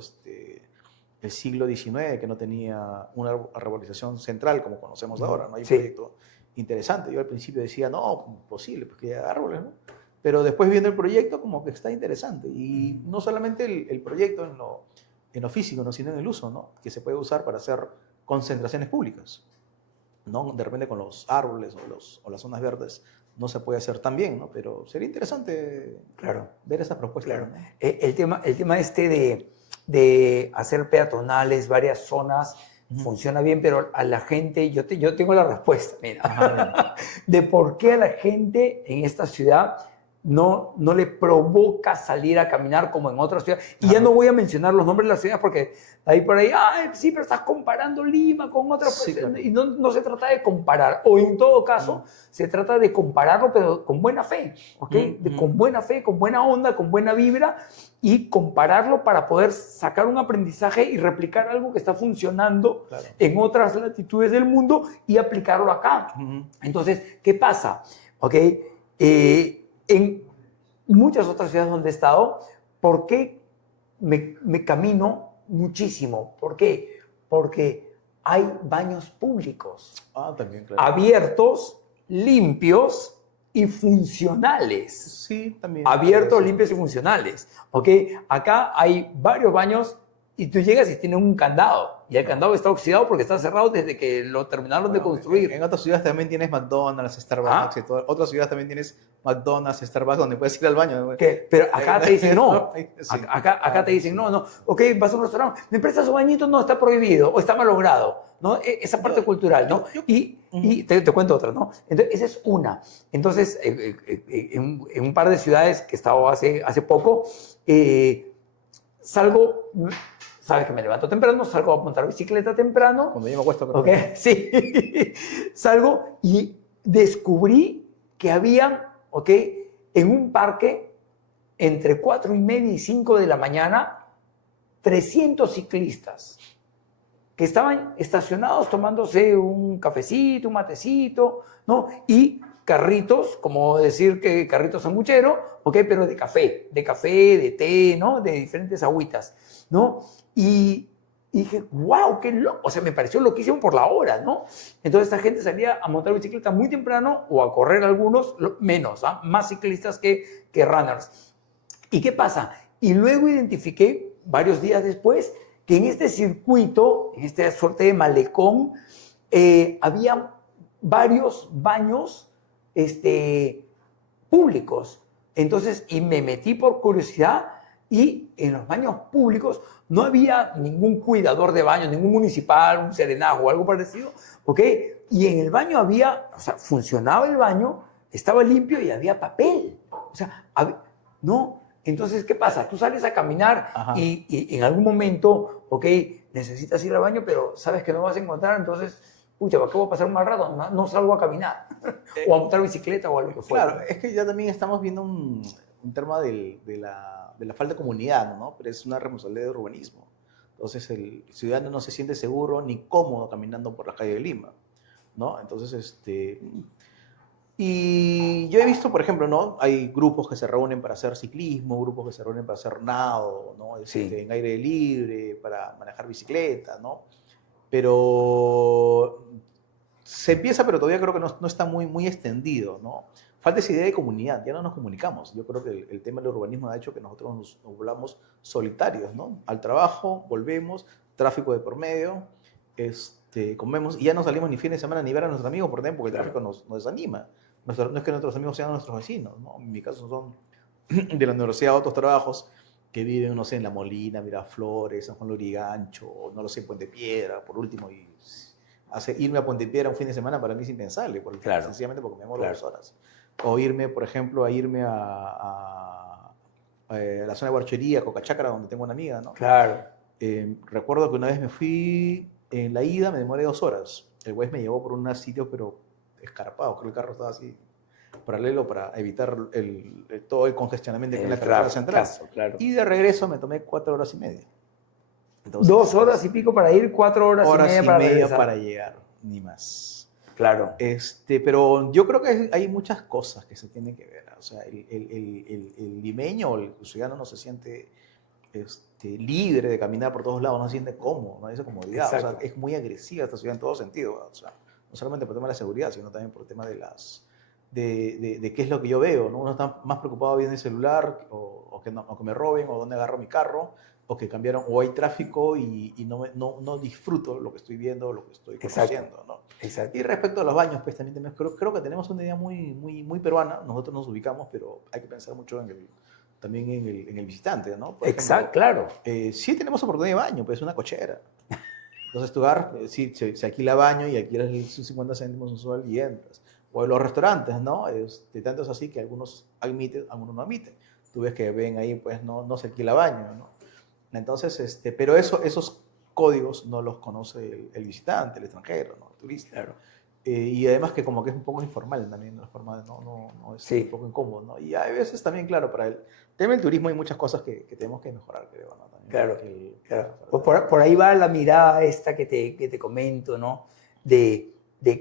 el siglo XIX, que no tenía una arborización central como conocemos ahora, ¿no? Hay un proyecto interesante. Yo al principio decía, no, imposible, porque hay árboles, ¿no? Pero después viendo el proyecto, como que está interesante. Y no solamente el proyecto en lo físico, ¿no? Sino en el uso, ¿no? Que se puede usar para hacer concentraciones públicas, ¿no? De repente con los árboles o las zonas verdes no se puede hacer tan bien, ¿no? Pero sería interesante ver esas propuestas. Claro. ¿No? El tema de hacer peatonales varias zonas funciona bien, pero a la gente, yo tengo la respuesta, mira, de por qué a la gente en esta ciudad no le provoca salir a caminar como en otras ciudades. Y ya no voy a mencionar los nombres de las ciudades porque ahí por ahí, ay, sí, pero estás comparando Lima con otras. Sí, Pues, claro. y no se trata de comparar, o en todo caso, se trata de compararlo, pero con buena fe, ¿ok? Con buena fe, con buena onda, con buena vibra, y compararlo para poder sacar un aprendizaje y replicar algo que está funcionando Claro. en otras latitudes del mundo y aplicarlo acá. Entonces, ¿qué pasa? ¿Ok? En muchas otras ciudades donde he estado, ¿por qué me camino muchísimo? ¿Por qué? Porque hay baños públicos También, claro. abiertos, limpios y funcionales. Sí, también. Abiertos, limpios y funcionales. ¿Ok? Acá hay varios baños y tú llegas y tienen un candado. Y el candado está oxidado porque está cerrado desde que lo terminaron de construir. En otras ciudades también tienes McDonald's, Starbucks y todo. Otras ciudades también tienes McDonald's, Starbucks, donde puedes ir al baño. Pero acá te dicen no. Sí. Acá te dicen no. Ok, vas a un restaurante, ¿me prestas un bañito? No, está prohibido o está malogrado, ¿no? Esa parte cultural, ¿no? Y te cuento otra, ¿no? Entonces, esa es una. Entonces, en un par de ciudades que he estado hace poco, salgo, sabes que me levanto temprano, salgo a montar bicicleta temprano. Cuando yo me acuesto. Ok, sí. Salgo y descubrí que había, ok, en un parque, entre 4:30 y 5 de la mañana, 300 ciclistas que estaban estacionados tomándose un cafecito, un matecito, ¿no? Y carritos, como decir que carritos sanguchero, ¿ok? Pero de café, de té, ¿no? De diferentes agüitas, ¿no? Y dije, wow, qué loco. O sea, me pareció loquísimo por la hora, ¿no? Entonces esta gente salía a montar bicicleta muy temprano o a correr algunos, menos, ¿ah? Más ciclistas que runners. ¿Y qué pasa? Y luego identifiqué, varios días después, que en este circuito, en esta suerte de malecón, había varios baños públicos. Entonces, y me metí por curiosidad, y en los baños públicos no había ningún cuidador de baño, ningún municipal, un serenazgo o algo parecido, ¿ok? Y en el baño había, o sea, funcionaba el baño, estaba limpio y había papel. O sea, ¿no? Entonces, ¿qué pasa? Tú sales a caminar y en algún momento, ok, necesitas ir al baño, pero sabes que no vas a encontrar, entonces, pucha, ¿para qué voy a pasar un mal rato? No salgo a caminar o a montar bicicleta o algo que fuera. Claro, es que ya también estamos viendo un tema de la falta de comunidad, ¿no? Pero es una responsabilidad de urbanismo. Entonces, el ciudadano no se siente seguro ni cómodo caminando por la calle de Lima, ¿no? Entonces, y yo he visto, por ejemplo, ¿no? Hay grupos que se reúnen para hacer ciclismo, grupos que se reúnen para hacer nado, ¿no? Sí. En aire libre, para manejar bicicleta, ¿no? Pero se empieza, pero todavía creo que no está muy extendido, ¿no? Falta esa idea de comunidad, ya no nos comunicamos. Yo creo que el tema del urbanismo ha hecho que nosotros nos volvamos solitarios, ¿no? Al trabajo, volvemos, tráfico de por medio, comemos y ya no salimos ni fin de semana ni ver a nuestros amigos por tiempo, porque el tráfico nos desanima. No es que nuestros amigos sean nuestros vecinos, ¿no? En mi caso son de la universidad otros trabajos que viven, no sé, en La Molina, Miraflores, San Juan Lurigancho, no lo sé, Puente Piedra, por último, y irme a Puente Piedra un fin de semana para mí es impensable, sencillamente porque me demoro 2 horas. O irme, por ejemplo, a la zona de Huarchería, Cocachacra, donde tengo una amiga, ¿no? Claro. Recuerdo que una vez me fui, en la ida me demoré 2 horas. El Waze me llevó por unos sitios, pero escarpados, creo que el carro estaba así paralelo para evitar todo el congestionamiento que en la carretera central. Claro. Y de regreso me tomé 4 horas y media. Entonces, 2 horas y pico para ir, 4 horas y media para llegar, ni más. Claro. Pero yo creo que hay muchas cosas que se tienen que ver. O sea, el limeño, el ciudadano no se siente libre de caminar por todos lados, no se siente cómodo, no hay esa comodidad. O sea, es muy agresiva esta ciudad en todo sentido. O sea, no solamente por el tema de la seguridad, sino también por el tema de qué es lo que yo veo, ¿no? Uno está más preocupado viendo el celular o que me roben o dónde agarro mi carro o que cambiaron o hay tráfico y no disfruto lo que estoy viendo, lo que estoy conociendo, ¿no? Exacto. Y respecto a los baños, pues también creo que tenemos una idea muy peruana, nosotros nos ubicamos, pero hay que pensar mucho también en el visitante, ¿no? Por ejemplo, claro. Sí tenemos oportunidad de baño, pues es una cochera. Entonces tú agarras, sí, se alquila baño y alquilas 50 céntimos mensual y entras. O de los restaurantes, ¿no? Tanto es así que algunos admiten, algunos no admiten. Tú ves que ven ahí, pues no se alquila baño, ¿no? Entonces, pero esos códigos no los conoce el visitante, el extranjero, ¿no? El turista. Claro. Y además que como que es un poco informal también, la forma de no es Sí. un poco incómodo, ¿no? Y hay veces también, claro, para el tema del turismo hay muchas cosas que tenemos que mejorar, creo, ¿no? También Claro, claro. para- Por ahí va la mirada esta que te comento, ¿no? De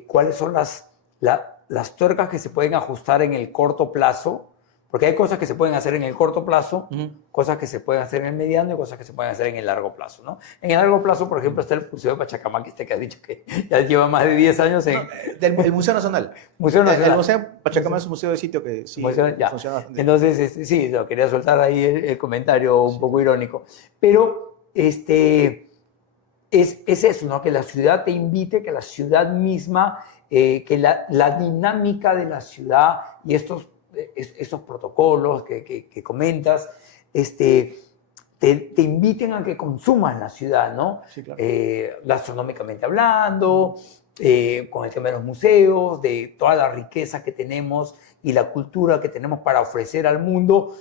cuáles son las tuercas que se pueden ajustar en el corto plazo, porque hay cosas que se pueden hacer en el corto plazo, cosas que se pueden hacer en el mediano y cosas que se pueden hacer en el largo plazo, ¿no? En el largo plazo, por ejemplo, está el Museo de Pachacamac, que has dicho que ya lleva más de 10 años en... El Museo Nacional. Museo Nacional. El Museo Pachacamac es un museo de sitio que sí Ya. funciona bastante. Entonces, sí, lo quería soltar ahí el comentario un poco irónico. Pero es eso, ¿no? Que la ciudad te invite, que la ciudad misma, que la dinámica de la ciudad y estos protocolos que comentas, te inviten a que consumas la ciudad, ¿no? Sí, claro. Gastronómicamente hablando, con el tema de los museos, de toda la riqueza que tenemos y la cultura que tenemos para ofrecer al mundo,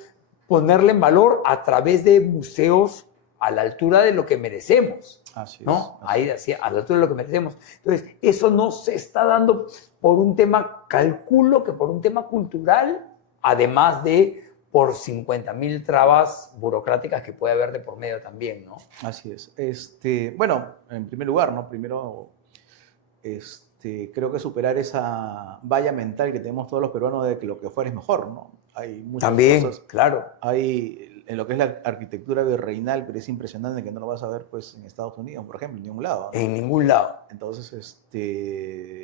ponerle en valor a través de museos a la altura de lo que merecemos. Así es. ¿No? Ahí decía, a la altura de lo que merecemos. Entonces, eso no se está dando por un tema, calculo que por un tema cultural, además de por 50.000 trabas burocráticas que puede haber de por medio también, ¿no? Así es. Bueno, en primer lugar, ¿no? Primero, creo que superar esa valla mental que tenemos todos los peruanos de que lo que fuera es mejor, ¿no? Hay muchas También, cosas. claro. Hay en lo que es la arquitectura virreinal, pero es impresionante que no lo vas a ver pues, en Estados Unidos, por ejemplo, en ningún lado, ¿no? En ningún lado. Entonces,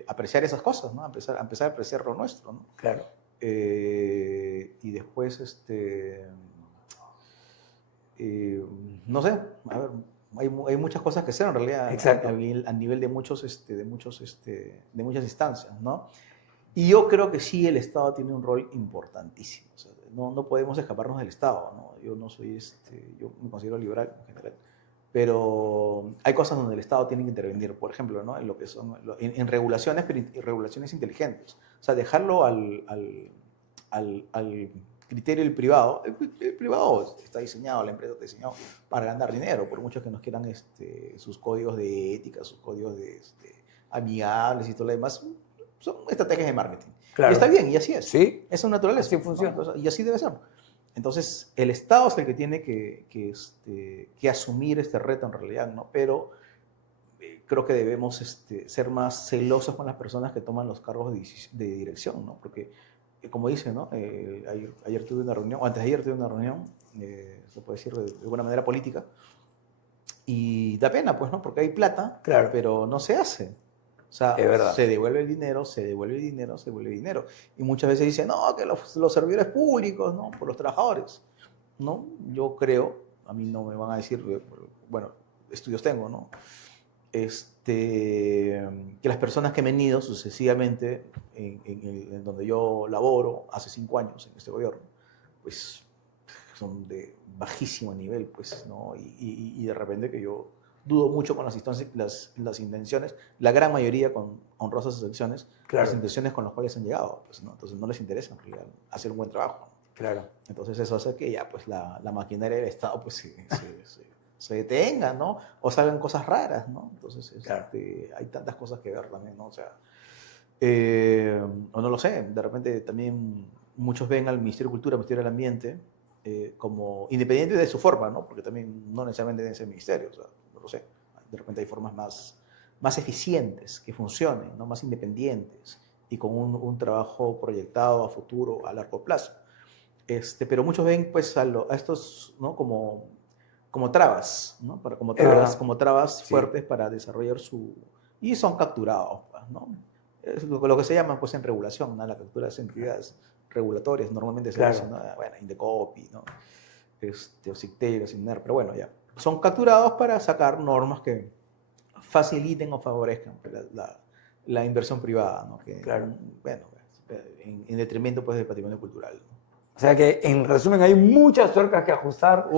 apreciar esas cosas, ¿no? Empezar a apreciar lo nuestro, ¿no? Claro. Y después, no sé, a ver, hay muchas cosas que hacer en realidad. Exacto. A nivel de muchas instancias, ¿no? Y yo creo que sí el Estado tiene un rol importantísimo. O sea, no podemos escaparnos del Estado, ¿no? Yo no soy, yo me considero liberal en general, pero hay cosas donde el Estado tiene que intervenir, por ejemplo, ¿no? En lo que son, en regulaciones, pero en regulaciones inteligentes. O sea, dejarlo al criterio del privado. El privado está diseñado, la empresa está diseñada para ganar dinero, por muchos que nos quieran sus códigos de ética, sus códigos de amigables y todo lo demás. Son estrategias de marketing. Claro. Y está bien, y así es. Sí. Esa es naturaleza. Así funciona. ¿No? Entonces, y así debe ser. Entonces, el Estado es el que tiene que asumir este reto en realidad, ¿no? Pero creo que debemos ser más celosos con las personas que toman los cargos de dirección, ¿no? Porque, como dice, ¿no? Ayer tuve una reunión, o antes de ayer tuve una reunión, se puede decir de alguna manera política, y da pena, pues, ¿no? Porque hay plata, Claro. pero no se hace. O sea, Es verdad. se devuelve el dinero, se devuelve el dinero, se devuelve el dinero. Y muchas veces dicen, no, que los servidores públicos, ¿no? Por los trabajadores. No, yo creo, a mí no me van a decir, bueno, estudios tengo, ¿no? Que las personas que me han ido sucesivamente en donde yo laboro hace 5 años en este gobierno, pues son de bajísimo nivel, pues, ¿no? Y de repente que yo dudo mucho con las intenciones, la gran mayoría con honrosas excepciones, Claro. las intenciones con las cuales han llegado, pues, ¿no? Entonces no les interesa en realidad hacer un buen trabajo. Claro. Entonces eso hace que ya pues la maquinaria del Estado pues se detenga, ¿no? O salgan cosas raras, ¿no? Entonces Claro. hay tantas cosas que ver también, ¿no? O sea, o no lo sé, de repente también muchos ven al Ministerio de Cultura, al Ministerio del Ambiente, como independiente de su forma, ¿no? Porque también no necesariamente deben ser ministerios, o sea, no lo sé. De repente hay formas más eficientes, que funcionen, ¿no? Más independientes y con un trabajo proyectado a futuro, a largo plazo. Pero muchos ven pues a estos, ¿no? como trabas, ¿no? Como trabas fuertes, sí, para desarrollar y son capturados, ¿no? Es lo que se llama pues en regulación, ¿no? La captura de las entidades regulatorias, normalmente se Claro. dice, ¿no? Bueno, Indecopi, ¿no? O Cictel, Ciner, pero bueno, ya. Son capturados para sacar normas que faciliten o favorezcan la inversión privada, ¿no? Que, claro. Bueno, en detrimento pues del patrimonio cultural, ¿no? O sea que, en resumen, hay muchas tuercas que ajustar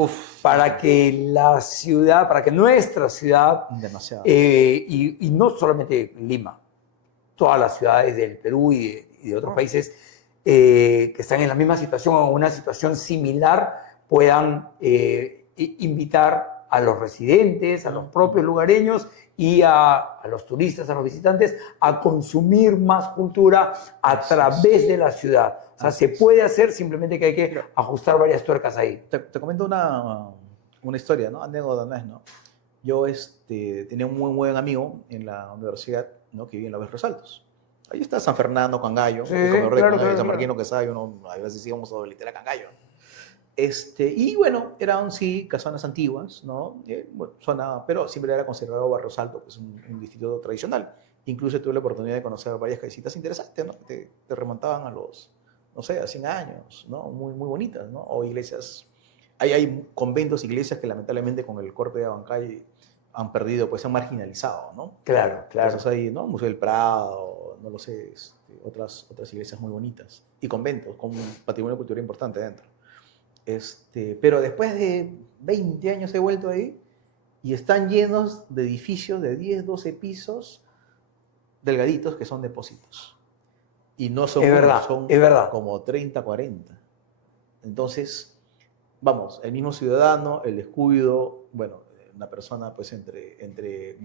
para que la ciudad, para que nuestra ciudad, demasiado. Y no solamente Lima, todas las ciudades del Perú y de otros países que están en la misma situación o una situación similar puedan invitar a los residentes, a los propios lugareños y a los turistas, a los visitantes, a consumir más cultura a través de la ciudad. O sea, se puede hacer, simplemente que hay que ajustar varias tuercas ahí. Te comento una historia, ¿no? Anécdota, ¿no? Yo tenía un muy buen amigo en la universidad, ¿no? Que vivía en Los Berros Altos. Ahí está San Fernando, Cangallo, Sí, el comedor de claro, Cangallo, claro, San claro. Marquino, Quesayo, a veces íbamos a Doletera, Cangallo. Y bueno, eran sí casonas antiguas, ¿no? Bueno, pero siempre era considerado Barrios Altos, que es un distrito tradicional. Incluso tuve la oportunidad de conocer varias casitas interesantes, ¿no? Te remontaban a los, no sé, a 100 años, ¿no? Muy, muy bonitas, ¿no? O iglesias. Hay conventos, iglesias que lamentablemente con el corte de Abancay han perdido, pues se han marginalizado, ¿no? Claro, claro. Entonces hay, ¿no? Museo del Prado, no lo sé, otras iglesias muy bonitas. Y conventos con un patrimonio cultural importante dentro. Pero después de 20 años he vuelto ahí y están llenos de edificios de 10, 12 pisos delgaditos que son depósitos. Y no son Es uno, verdad, son es verdad. como 30, 40. Entonces, vamos, el mismo ciudadano, el descuido, bueno, una persona pues entre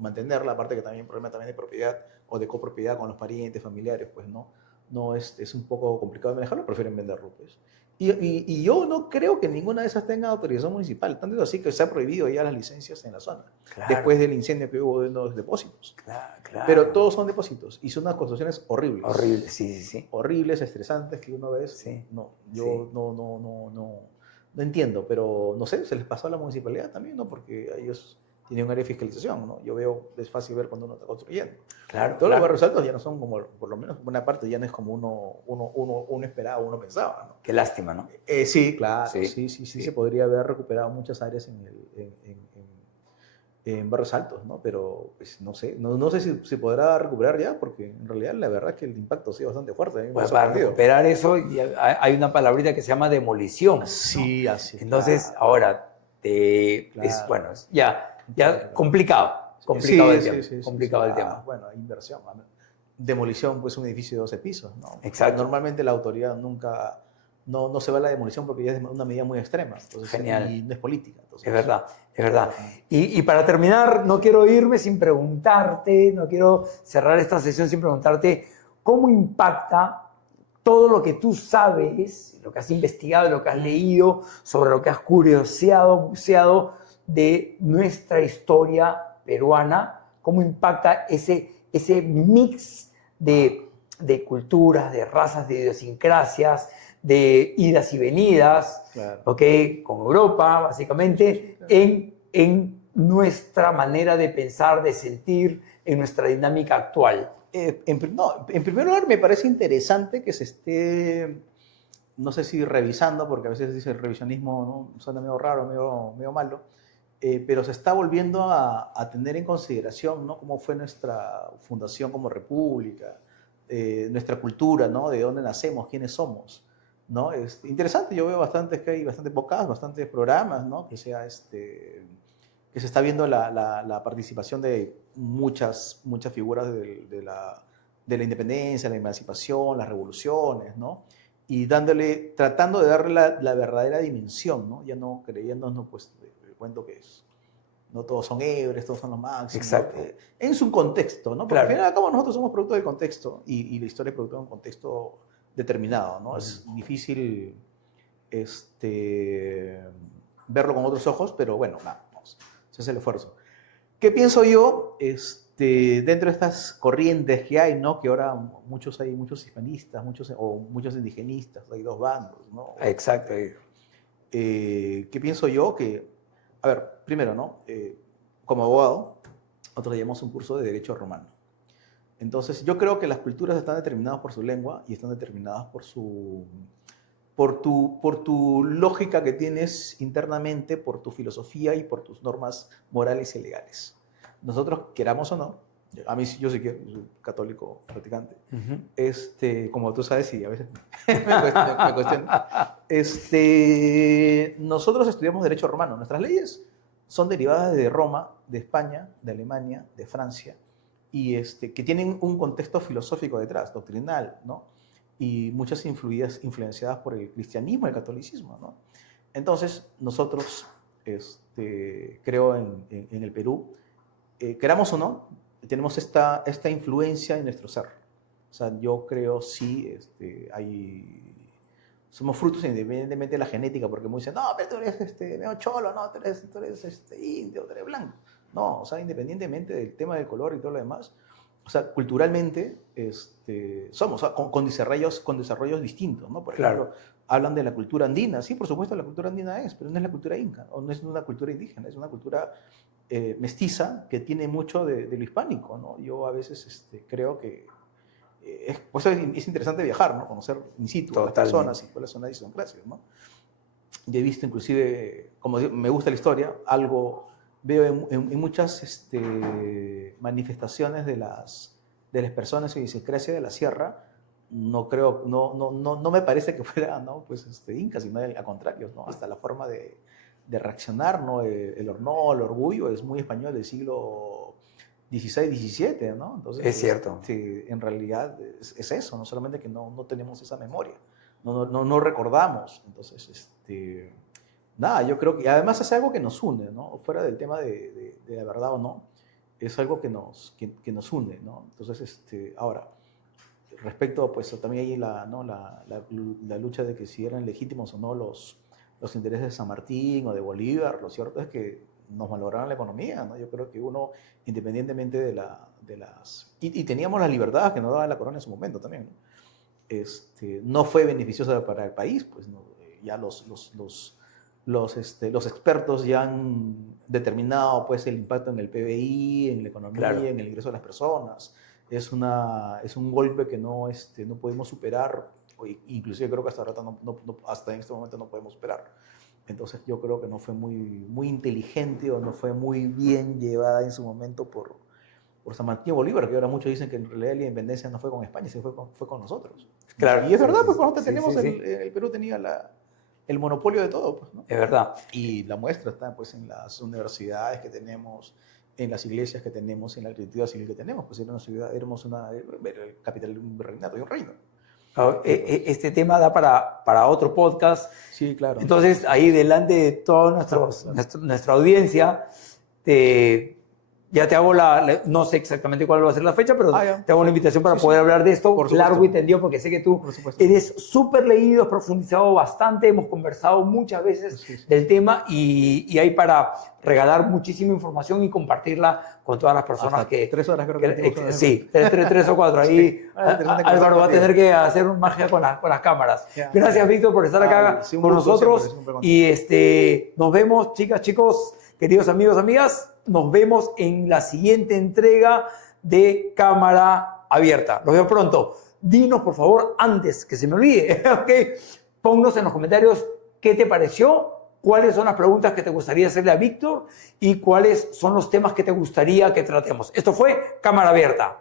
mantenerla, aparte que también hay problema también de propiedad o de copropiedad con los parientes, familiares, pues no es un poco complicado de manejarlo, prefieren venderlo, pues. Y yo no creo que ninguna de esas tenga autorización municipal, tanto es así que se ha prohibido ya las licencias en la zona, Claro. después del incendio que hubo de los depósitos. Claro, claro. Pero todos son depósitos y son unas construcciones horribles. Horrible, sí, sí, sí. Horribles, estresantes, que uno ve. Sí. No, yo Sí. no entiendo, pero no sé, se les pasó a la municipalidad también, ¿no? Porque ellos tienen un área de fiscalización, ¿no? Yo veo, es fácil ver cuando uno está construyendo. Claro, Todos los claro. barrios altos ya no son como, por lo menos una parte ya no es como uno esperaba, uno pensaba, ¿no? Qué lástima, ¿no? Sí, claro, Sí, sí sí. se podría haber recuperado muchas áreas en barrios altos, ¿no? Pero pues, no sé si se podrá recuperar ya, porque en realidad la verdad es que el impacto ha sido bastante fuerte. A mí me ha Pues para sorprendido. recuperar eso hay una palabrita que se llama demolición. Sí, ¿no? así. Entonces, claro. ahora, Claro. bueno, ya Claro. complicado el tema. Complicado el tema. Bueno, inversión. Demolición, pues un edificio de 12 pisos, ¿no? Exacto. Normalmente la autoridad nunca, no se va a la demolición porque ya es una medida muy extrema. Entonces, Genial. Y no es política. Entonces, Es verdad, es verdad. Y para terminar, no quiero irme sin preguntarte, no quiero cerrar esta sesión sin preguntarte cómo impacta todo lo que tú sabes, lo que has investigado, lo que has leído, sobre lo que has curioseado, buceado de nuestra historia peruana, cómo impacta ese mix de culturas, de razas, de idiosincrasias, de idas y venidas, claro. ¿okay? Con Europa, básicamente, en nuestra manera de pensar, de sentir, en nuestra dinámica actual. En primer lugar, me parece interesante que se esté, no sé si revisando, porque a veces dice el revisionismo, ¿no? Suena medio raro, medio malo, pero se está volviendo a tener en consideración, ¿no? Cómo fue nuestra fundación como república, nuestra cultura, ¿no? De dónde nacemos, quiénes somos, ¿no? Es interesante, yo veo que hay bastantes podcasts, bastantes programas, ¿no? Que se está viendo la participación de muchas figuras de la independencia, la emancipación, las revoluciones, ¿no? Y tratando de darle la verdadera dimensión, ¿no? Ya no creyéndonos, pues, el cuento que es. No todos son héroes, todos son los máximos. Exacto. ¿No? En su contexto, ¿no? Porque Claro. al final y al cabo nosotros somos producto del contexto y la historia es producto de un contexto determinado, ¿no? Es difícil verlo con otros ojos, pero bueno, vamos, ese es el esfuerzo. ¿Qué pienso yo? Dentro de estas corrientes que hay, ¿no? Que ahora hay muchos hispanistas, muchos indigenistas, hay dos bandos, ¿no? Exacto. ¿Qué pienso yo? A ver, primero, ¿no? Como abogado, nosotros llevamos un curso de Derecho Romano. Entonces, yo creo que las culturas están determinadas por su lengua y están determinadas por tu lógica que tienes internamente, por tu filosofía y por tus normas morales y legales. Nosotros, queramos o no, yo sí que soy católico practicante, como tú sabes, y a veces me cuestiono, nosotros estudiamos Derecho Romano. Nuestras leyes son derivadas de Roma, de España, de Alemania, de Francia, y que tienen un contexto filosófico detrás, doctrinal, ¿no? Y muchas influenciadas por el cristianismo, el catolicismo, ¿no? Entonces, nosotros, creo en el Perú, queramos o no, tenemos esta influencia en nuestro ser. O sea, yo creo sí, somos frutos independientemente de la genética, porque muchos dicen, no, pero tú eres medio cholo, no, tú eres indio, tú eres blanco. No, o sea, independientemente del tema del color y todo lo demás, o sea, culturalmente somos, o sea, con desarrollos distintos, ¿no? Por ejemplo, hablan de la cultura andina. Sí, por supuesto, la cultura andina pero no es la cultura inca, o no es una cultura indígena, es una cultura mestiza que tiene mucho de lo hispánico, ¿no? Yo a veces creo que pues es interesante viajar, ¿no? Conocer in situ a las personas y cuáles son las idiosincrasias, ¿no? Yo he visto inclusive, como me gusta la historia, veo en muchas manifestaciones de las personas y idiosincrasia de la sierra, no me parece que fuera, ¿no? Pues inca, sino al contrario, ¿no? Hasta la forma de reaccionar, ¿no? El orgullo es muy español del siglo XVI, XVII, ¿no? Entonces, es cierto. En realidad es eso, no solamente que no tenemos esa memoria, no recordamos. Entonces, nada, yo creo que además es algo que nos une, ¿no? Fuera del tema de la verdad o no, es algo que nos une, ¿no? Entonces, ahora, respecto, pues también hay la lucha de que si eran legítimos o no los intereses de San Martín o de Bolívar. Lo cierto es que nos valoraron la economía, ¿no? Yo creo que uno, independientemente de las... Y teníamos las libertades que nos daba la corona en su momento también, ¿no? No fue beneficiosa para el país, pues ¿no? Ya los expertos ya han determinado pues el impacto en el PBI, en la economía, en el ingreso de las personas. Es un golpe que no podemos superar, inclusive creo que hasta en este momento no podemos superar. Entonces yo creo que no fue muy inteligente o no fue muy bien llevada en su momento por San Martín Bolívar, que ahora muchos dicen que en realidad la independencia no fue con España, sino fue con nosotros. Claro. Y es verdad, pues nosotros tenemos el Perú tenía el monopolio de todo, pues, ¿no? Es verdad. Y la muestra está pues en las universidades que tenemos, en las iglesias que tenemos, en la arquitectura civil que tenemos. Pues era una ciudad, éramos el capital de un virreinato y un reino. Este tema da para otro podcast. Sí, claro. Entonces, ahí delante de toda nuestra audiencia, ya te hago no sé exactamente cuál va a ser la fecha, pero te hago una invitación para poder hablar de esto largo y tendido, porque sé que tú eres súper leído, has profundizado bastante, hemos conversado muchas veces del tema y hay para regalar muchísima información y compartirla con todas las personas. Hasta 3 horas creo que sí, 3 o 4. Ahí Álvaro va a tener que hacer magia con las cámaras. Gracias, Víctor, por estar acá con nosotros. Y nos vemos, chicas, chicos, queridos amigos, amigas. Nos vemos en la siguiente entrega de Cámara Abierta. Los veo pronto. Dinos, por favor, antes que se me olvide, ¿okay? Ponnos en los comentarios qué te pareció, cuáles son las preguntas que te gustaría hacerle a Víctor y cuáles son los temas que te gustaría que tratemos. Esto fue Cámara Abierta.